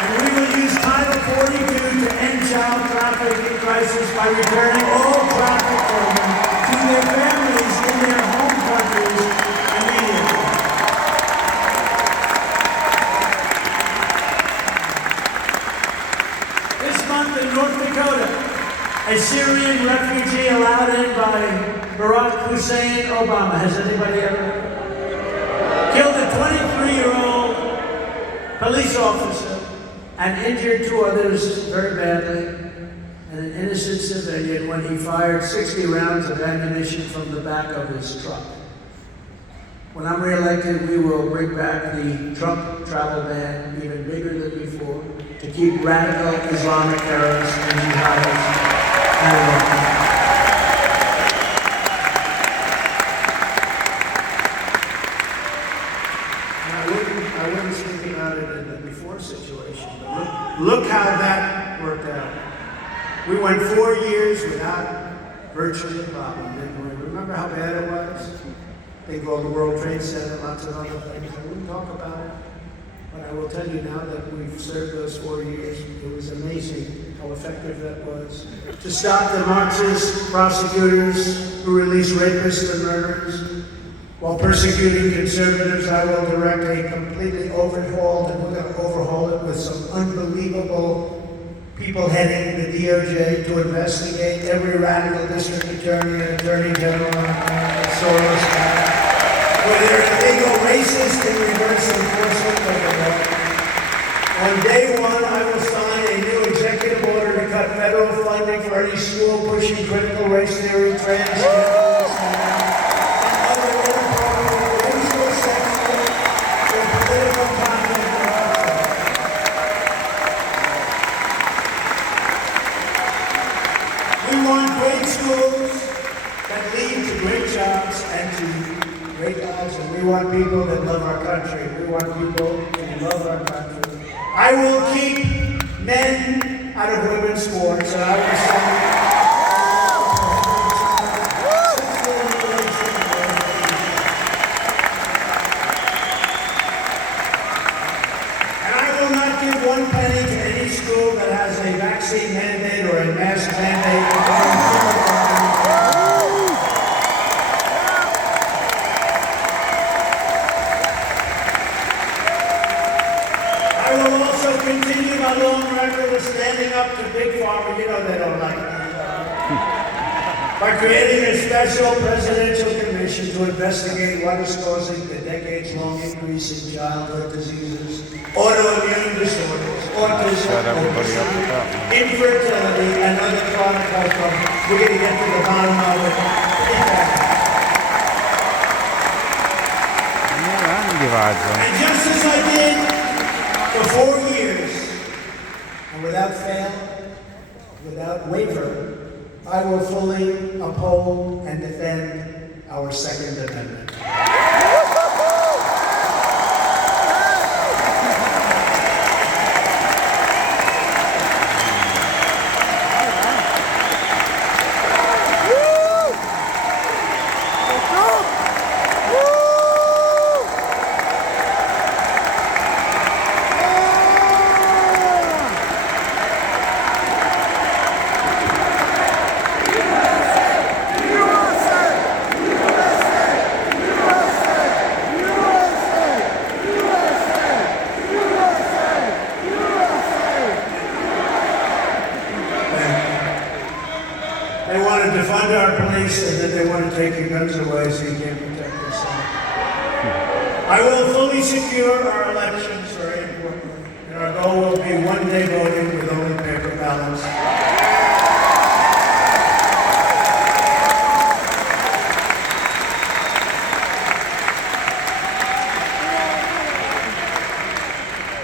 And we will use Title 42 to end child trafficking crisis by returning all trafficked children to their families in their home countries immediately. This month in North Dakota, a Syrian refugee allowed in by Barack Hussein Obama. Has anybody ever? Killed a 23-year-old police officer and injured 2 others very badly, and an innocent civilian when he fired 60 rounds of ammunition from the back of his truck. When I'm reelected, we will bring back the Trump travel ban even bigger than before to keep radical Islamic terrorists and jihadists. I wouldn't speak about it in the before situation, but look how that worked out. We went 4 years without virtually a problem, didn't we? Remember how bad it was? They go to the World Trade Center, lots of other things. I wouldn't talk about it. But I will tell you now that we've served those 4 years, it was amazing how effective that was. To stop the Marxist prosecutors who release rapists and murderers, while persecuting conservatives, I will direct a completely overhauled, and we're going to overhaul it with some unbelievable people heading the DOJ to investigate every radical district attorney and attorney general and Soros guy. Whether they go racist in reverse enforcement of the law. On day one, I will sign a new executive order to cut federal funding for any school pushing critical race theory, transgender, and other inappropriate, racial, sexual, or political content. We want great schools that lead to great jobs and to great lives, and we want people that love our country. We want people who love our country. I will keep men out of women's sports, and I will sign sexual relations. And I will not give 1 penny to any school that has a vaccine mandate or a mask mandate. Continue my long record of standing up to Big Pharma. You know they don't like me. By creating a special presidential commission to investigate what is causing the decades-long increase in childhood diseases, autoimmune disorders, autism, obesity, infertility, and other chronic health problems. We're going to get to the bottom of it. And just as I did for 4 years, and without fail, without waver, I will fully uphold and defend our Second Amendment. to our police and then they want to take your guns away so you can't protect yourself. I will fully secure our elections, very importantly, and our goal will be one-day voting with only paper ballots.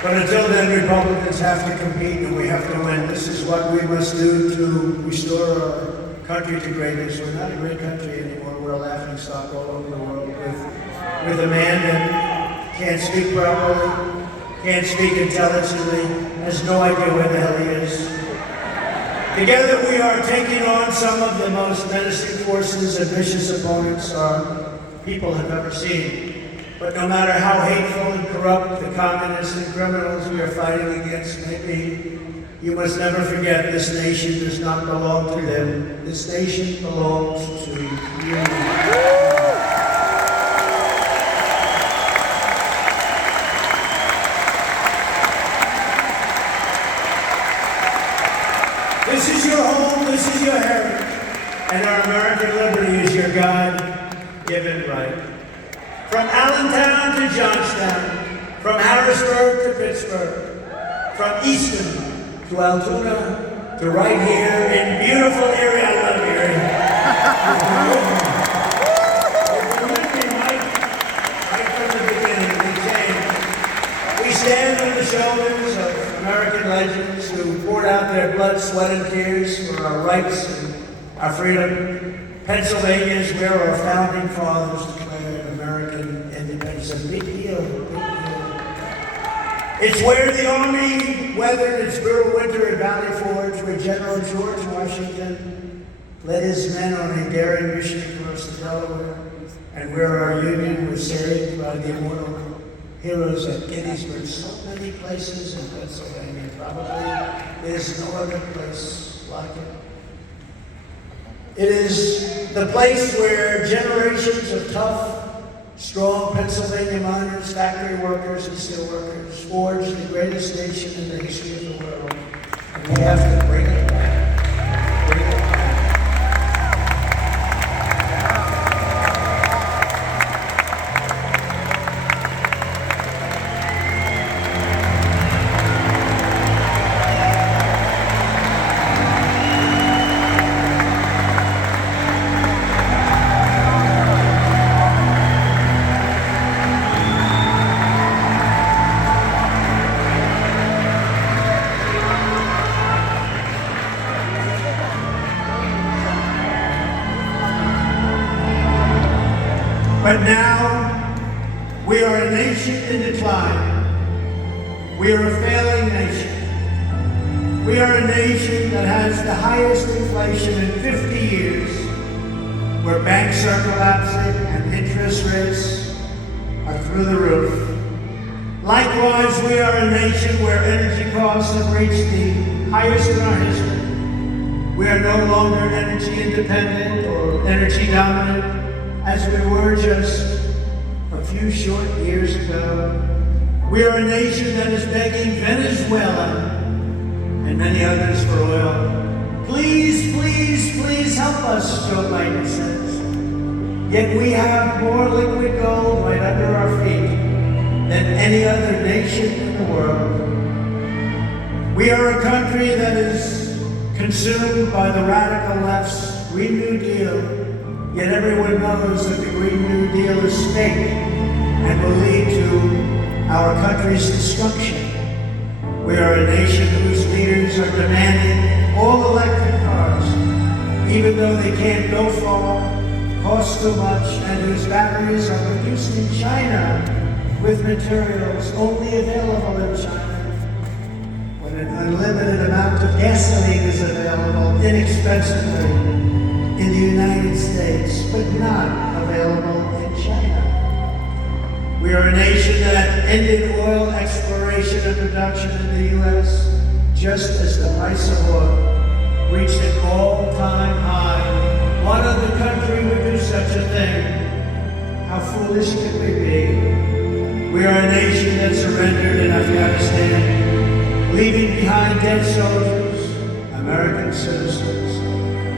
But until then, Republicans have to compete and we have to win. This is what we must do to restore our country to greatness. We're not a great country anymore. We're a laughingstock all over the world with a man that can't speak properly, can't speak intelligently, has no idea where the hell he is. Together we are taking on some of the most menacing forces and vicious opponents our people have ever seen. But no matter how hateful and corrupt the communists and criminals we are fighting against may be, you must never forget this nation does not belong to them. This nation belongs to you. This is your home, this is your heritage, and our American liberty is your God-given right. From Allentown to Johnstown, from Harrisburg to Pittsburgh, from Easton to Altoona to right here in beautiful Erie. I love Erie. Right from the beginning, we stand on the shoulders of American legends who poured out their blood, sweat, and tears for our rights and our freedom. Pennsylvania is where our founding fathers declared American independence. A big deal, big deal. It's where the Army weathered its brutal winter at Valley Forge, where General George Washington led his men on a daring mission across the Delaware, and where our Union was saved by the immortal heroes at Gettysburg. So many places in Pennsylvania, probably there's no other place like it. It is the place where generations of tough, strong Pennsylvania miners, factory workers, and steel workers forged the greatest nation in the history of the world. And we have to bring it back. Bring it back. But now, we are a nation in decline. We are a failing nation. We are a nation that has the highest inflation in 50 years, where banks are collapsing and interest rates are through the roof. Likewise, we are a nation where energy costs have reached the highest in our history. We are no longer energy independent or energy dominant, as we were just a few short years ago. We are a nation that is begging Venezuela and many others for oil. Please, please, please help us, Joe Biden says. Yet we have more liquid gold right under our feet than any other nation in the world. We are a country that is consumed by the radical left's Green New Deal. Yet everyone knows that the Green New Deal is fake and will lead to our country's destruction. We are a nation whose leaders are demanding all electric cars, even though they can't go far, cost too much, and whose batteries are produced in China with materials only available in China, when an unlimited amount of gasoline is available inexpensively in the United States, but not available in China. We are a nation that ended oil exploration and production in the U.S. just as the price of oil reached an all-time high. What other country would do such a thing? How foolish can we be? We are a nation that surrendered in Afghanistan, leaving behind dead soldiers, American citizens.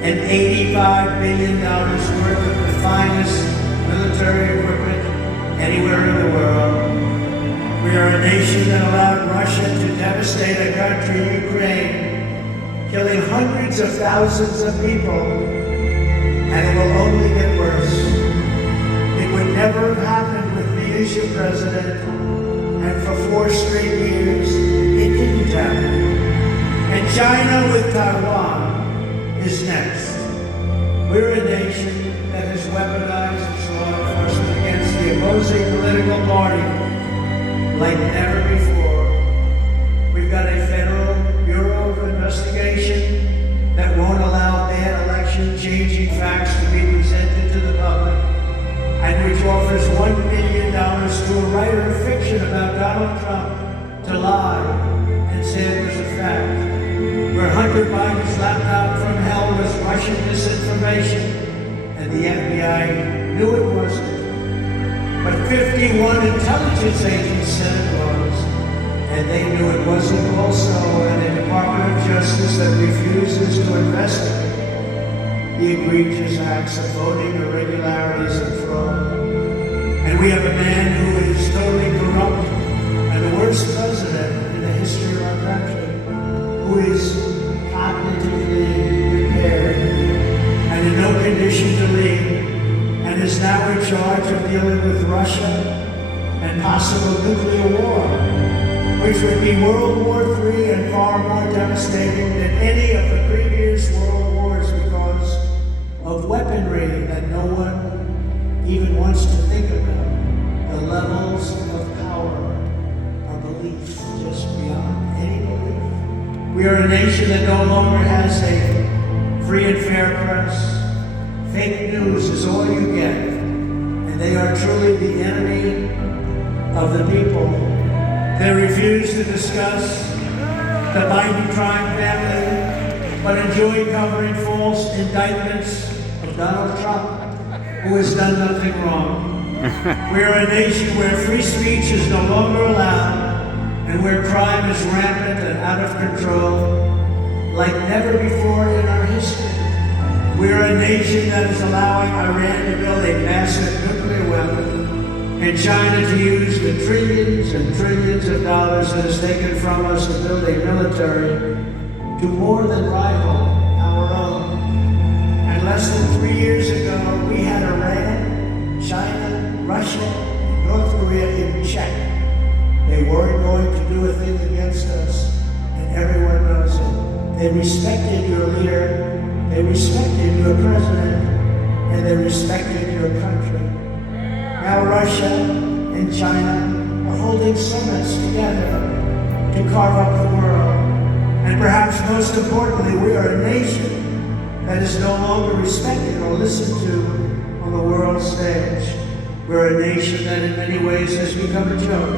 and $85 billion worth of the finest military equipment anywhere in the world. We are a nation that allowed Russia to devastate a country, Ukraine, killing hundreds of thousands of people, and it will only get worse. It would never have happened with me as your president, and for 4 straight years, it didn't happen. And China with Taiwan is next. We're a nation that has weaponized its law enforcement against the opposing political party like never before. We've got a federal bureau of investigation that won't allow bad election-changing facts to be presented to the public, and which offers $1 billion to a writer of fiction about Donald Trump to lie and say it was a fact. Where Hunter Biden's laptop from hell was Russian disinformation, and the FBI knew it wasn't. But 51 intelligence agents said it was, and they knew it wasn't also, and a Department of Justice that refuses to investigate the egregious acts of voting irregularities and fraud. And we have a man who is totally corrupt and the worst president in the history of our country, who is cognitively impaired and in no condition to lead, and is now in charge of dealing with Russia and possible nuclear war, which would be World War III and far more devastating than any of the previous world wars because of weaponry that no one even wants to think about. The levels of power are belief just beyond any belief. We are a nation that no longer has a free and fair press. Fake news is all you get, and they are truly the enemy of the people. They refuse to discuss the Biden crime family, but enjoy covering false indictments of Donald Trump, who has done nothing wrong. We are a nation where free speech is no longer allowed, and where crime is rampant and out of control, like never before in our history. We are a nation that is allowing Iran to build a massive nuclear weapon, and China to use the trillions and trillions of dollars that is taken from us to build a military to more than rival our own. And less than 3 years ago, we had Iran, China, Russia, and North Korea in check. They weren't going to do a thing against us, and everyone knows it. They respected your leader, they respected your president, and they respected your country. Now Russia and China are holding summits together to carve up the world. And perhaps most importantly, we are a nation that is no longer respected or listened to on the world stage. We're a nation that in many ways has become a joke.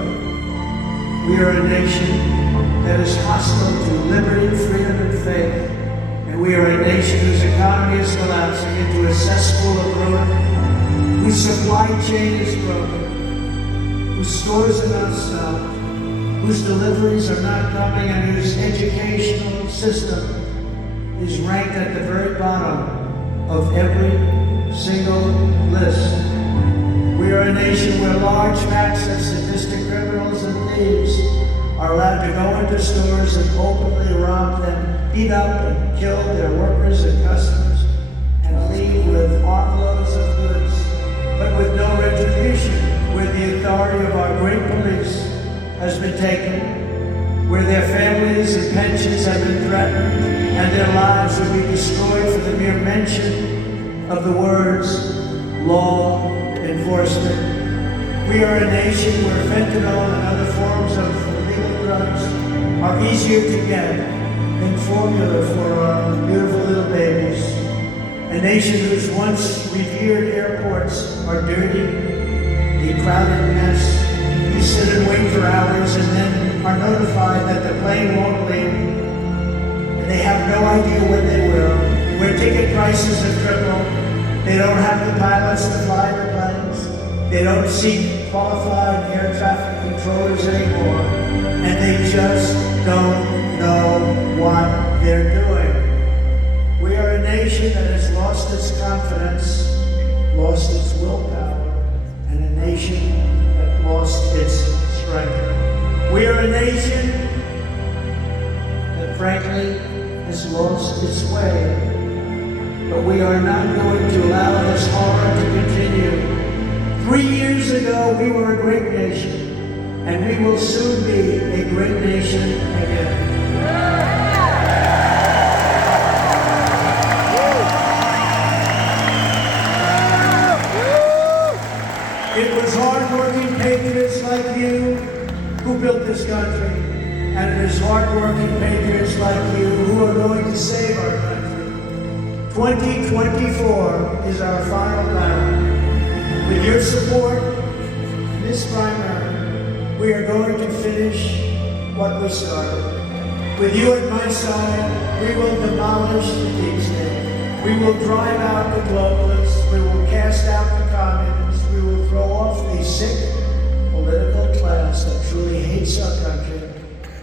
We are a nation that is hostile to liberty, freedom, and faith. And we are a nation whose economy is collapsing into a cesspool of ruin, whose supply chain is broken, whose stores are not stocked, whose deliveries are not coming, and whose educational system is ranked at the very bottom of every single list. We are a nation where large packs of sadistic criminals and thieves are allowed to go into stores and openly rob them, beat up and kill their workers and customers, and leave with armloads of goods, but with no retribution, where the authority of our great police has been taken, where their families and pensions have been threatened, and their lives will be destroyed for the mere mention of the words law enforcement. We are a nation where fentanyl and other forms of illegal drugs are easier to get than formula for our beautiful little babies. A nation whose once revered airports are dirty, a crowded mess. We sit and wait for hours and then are notified that the plane won't leave. And they have no idea when they will. Where ticket prices have tripled. They don't have the pilots to fly the planes. They don't seek qualified air traffic controllers anymore. And they just don't know what they're doing. We are a nation nation that has lost its confidence, lost its willpower, and a nation that lost its strength. We are a nation that frankly has lost its way. But we are not going to allow this horror to continue. 3 years ago, we were a great nation, and we will soon be a great nation again. It was hard-working patriots like you who built this country, and it is hard-working patriots like you who are going to save our country. 2024 is our final round. With your support in this primary, we are going to finish what we started. With you at my side, we will demolish the deep state. We will drive out the globalists. We will cast out the communists. We will throw off the sick political class that truly hates our country.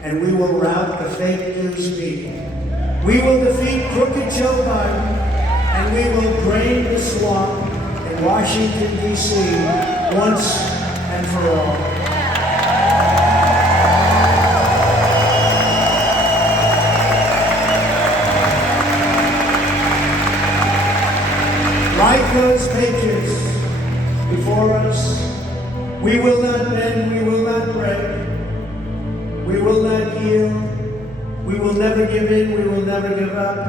And we will rout the fake news media. We will defeat crooked Joe Biden, and we will drain the swamp in Washington, D.C. once and for all. Like those patriots before us, we will not bend, we will not break, we will not yield. We will never give in, we will never give up,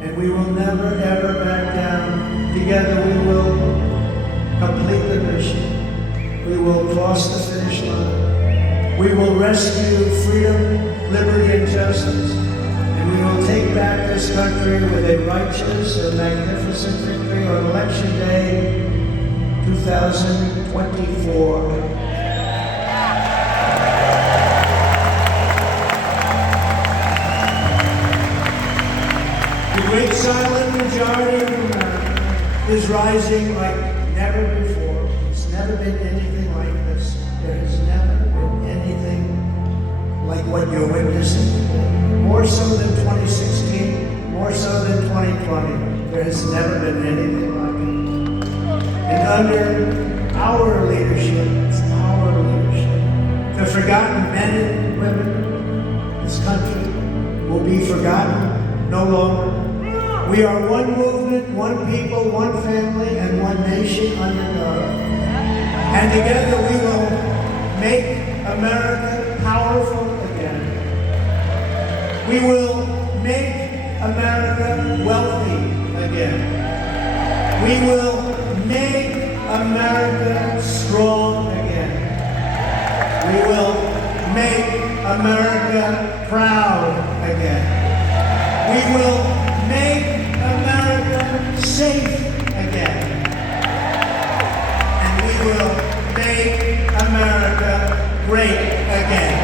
and we will never ever back down. Together we will complete the mission. We will cross the finish line. We will rescue freedom, liberty, and justice, and we will take back this country with a righteous and magnificent victory on Election Day 2024. The great silent majority of America is rising like never before. It's never been anything like this. There has never been anything like what you're witnessing. More so than 2016, more so than 2020. There has never been anything like it. And under our leadership, the forgotten men and women, this country will be forgotten no longer. We are one movement, one people, one family, and one nation under God. And together we will make America powerful again. We will make America wealthy again. We will make America strong again. We will make America proud again. We will make America safe again. And we will make America great again.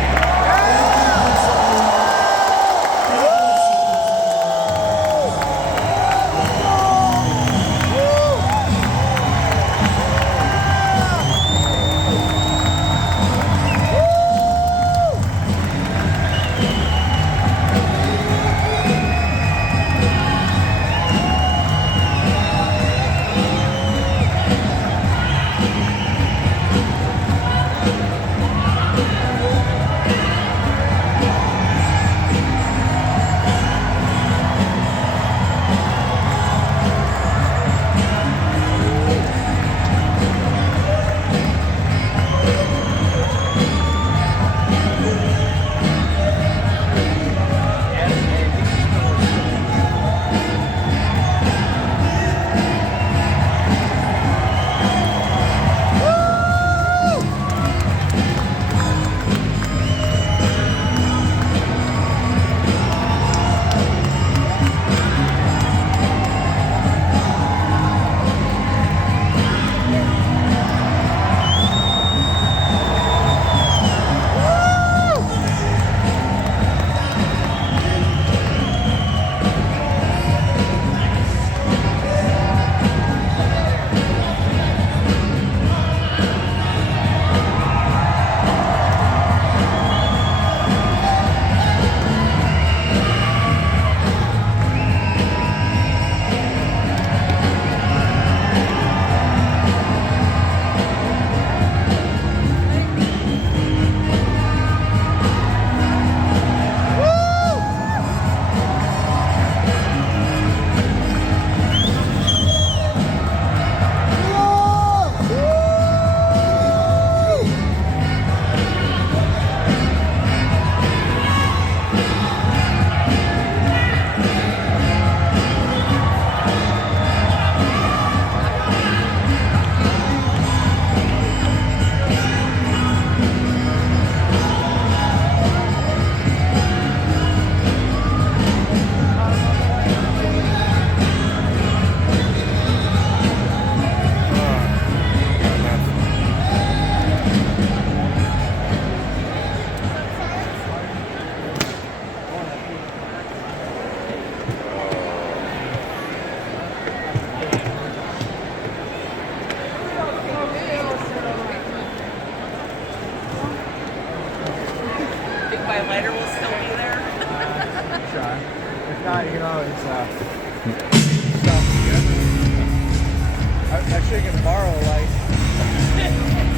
not, you know, it's stuff. I actually can borrow a light.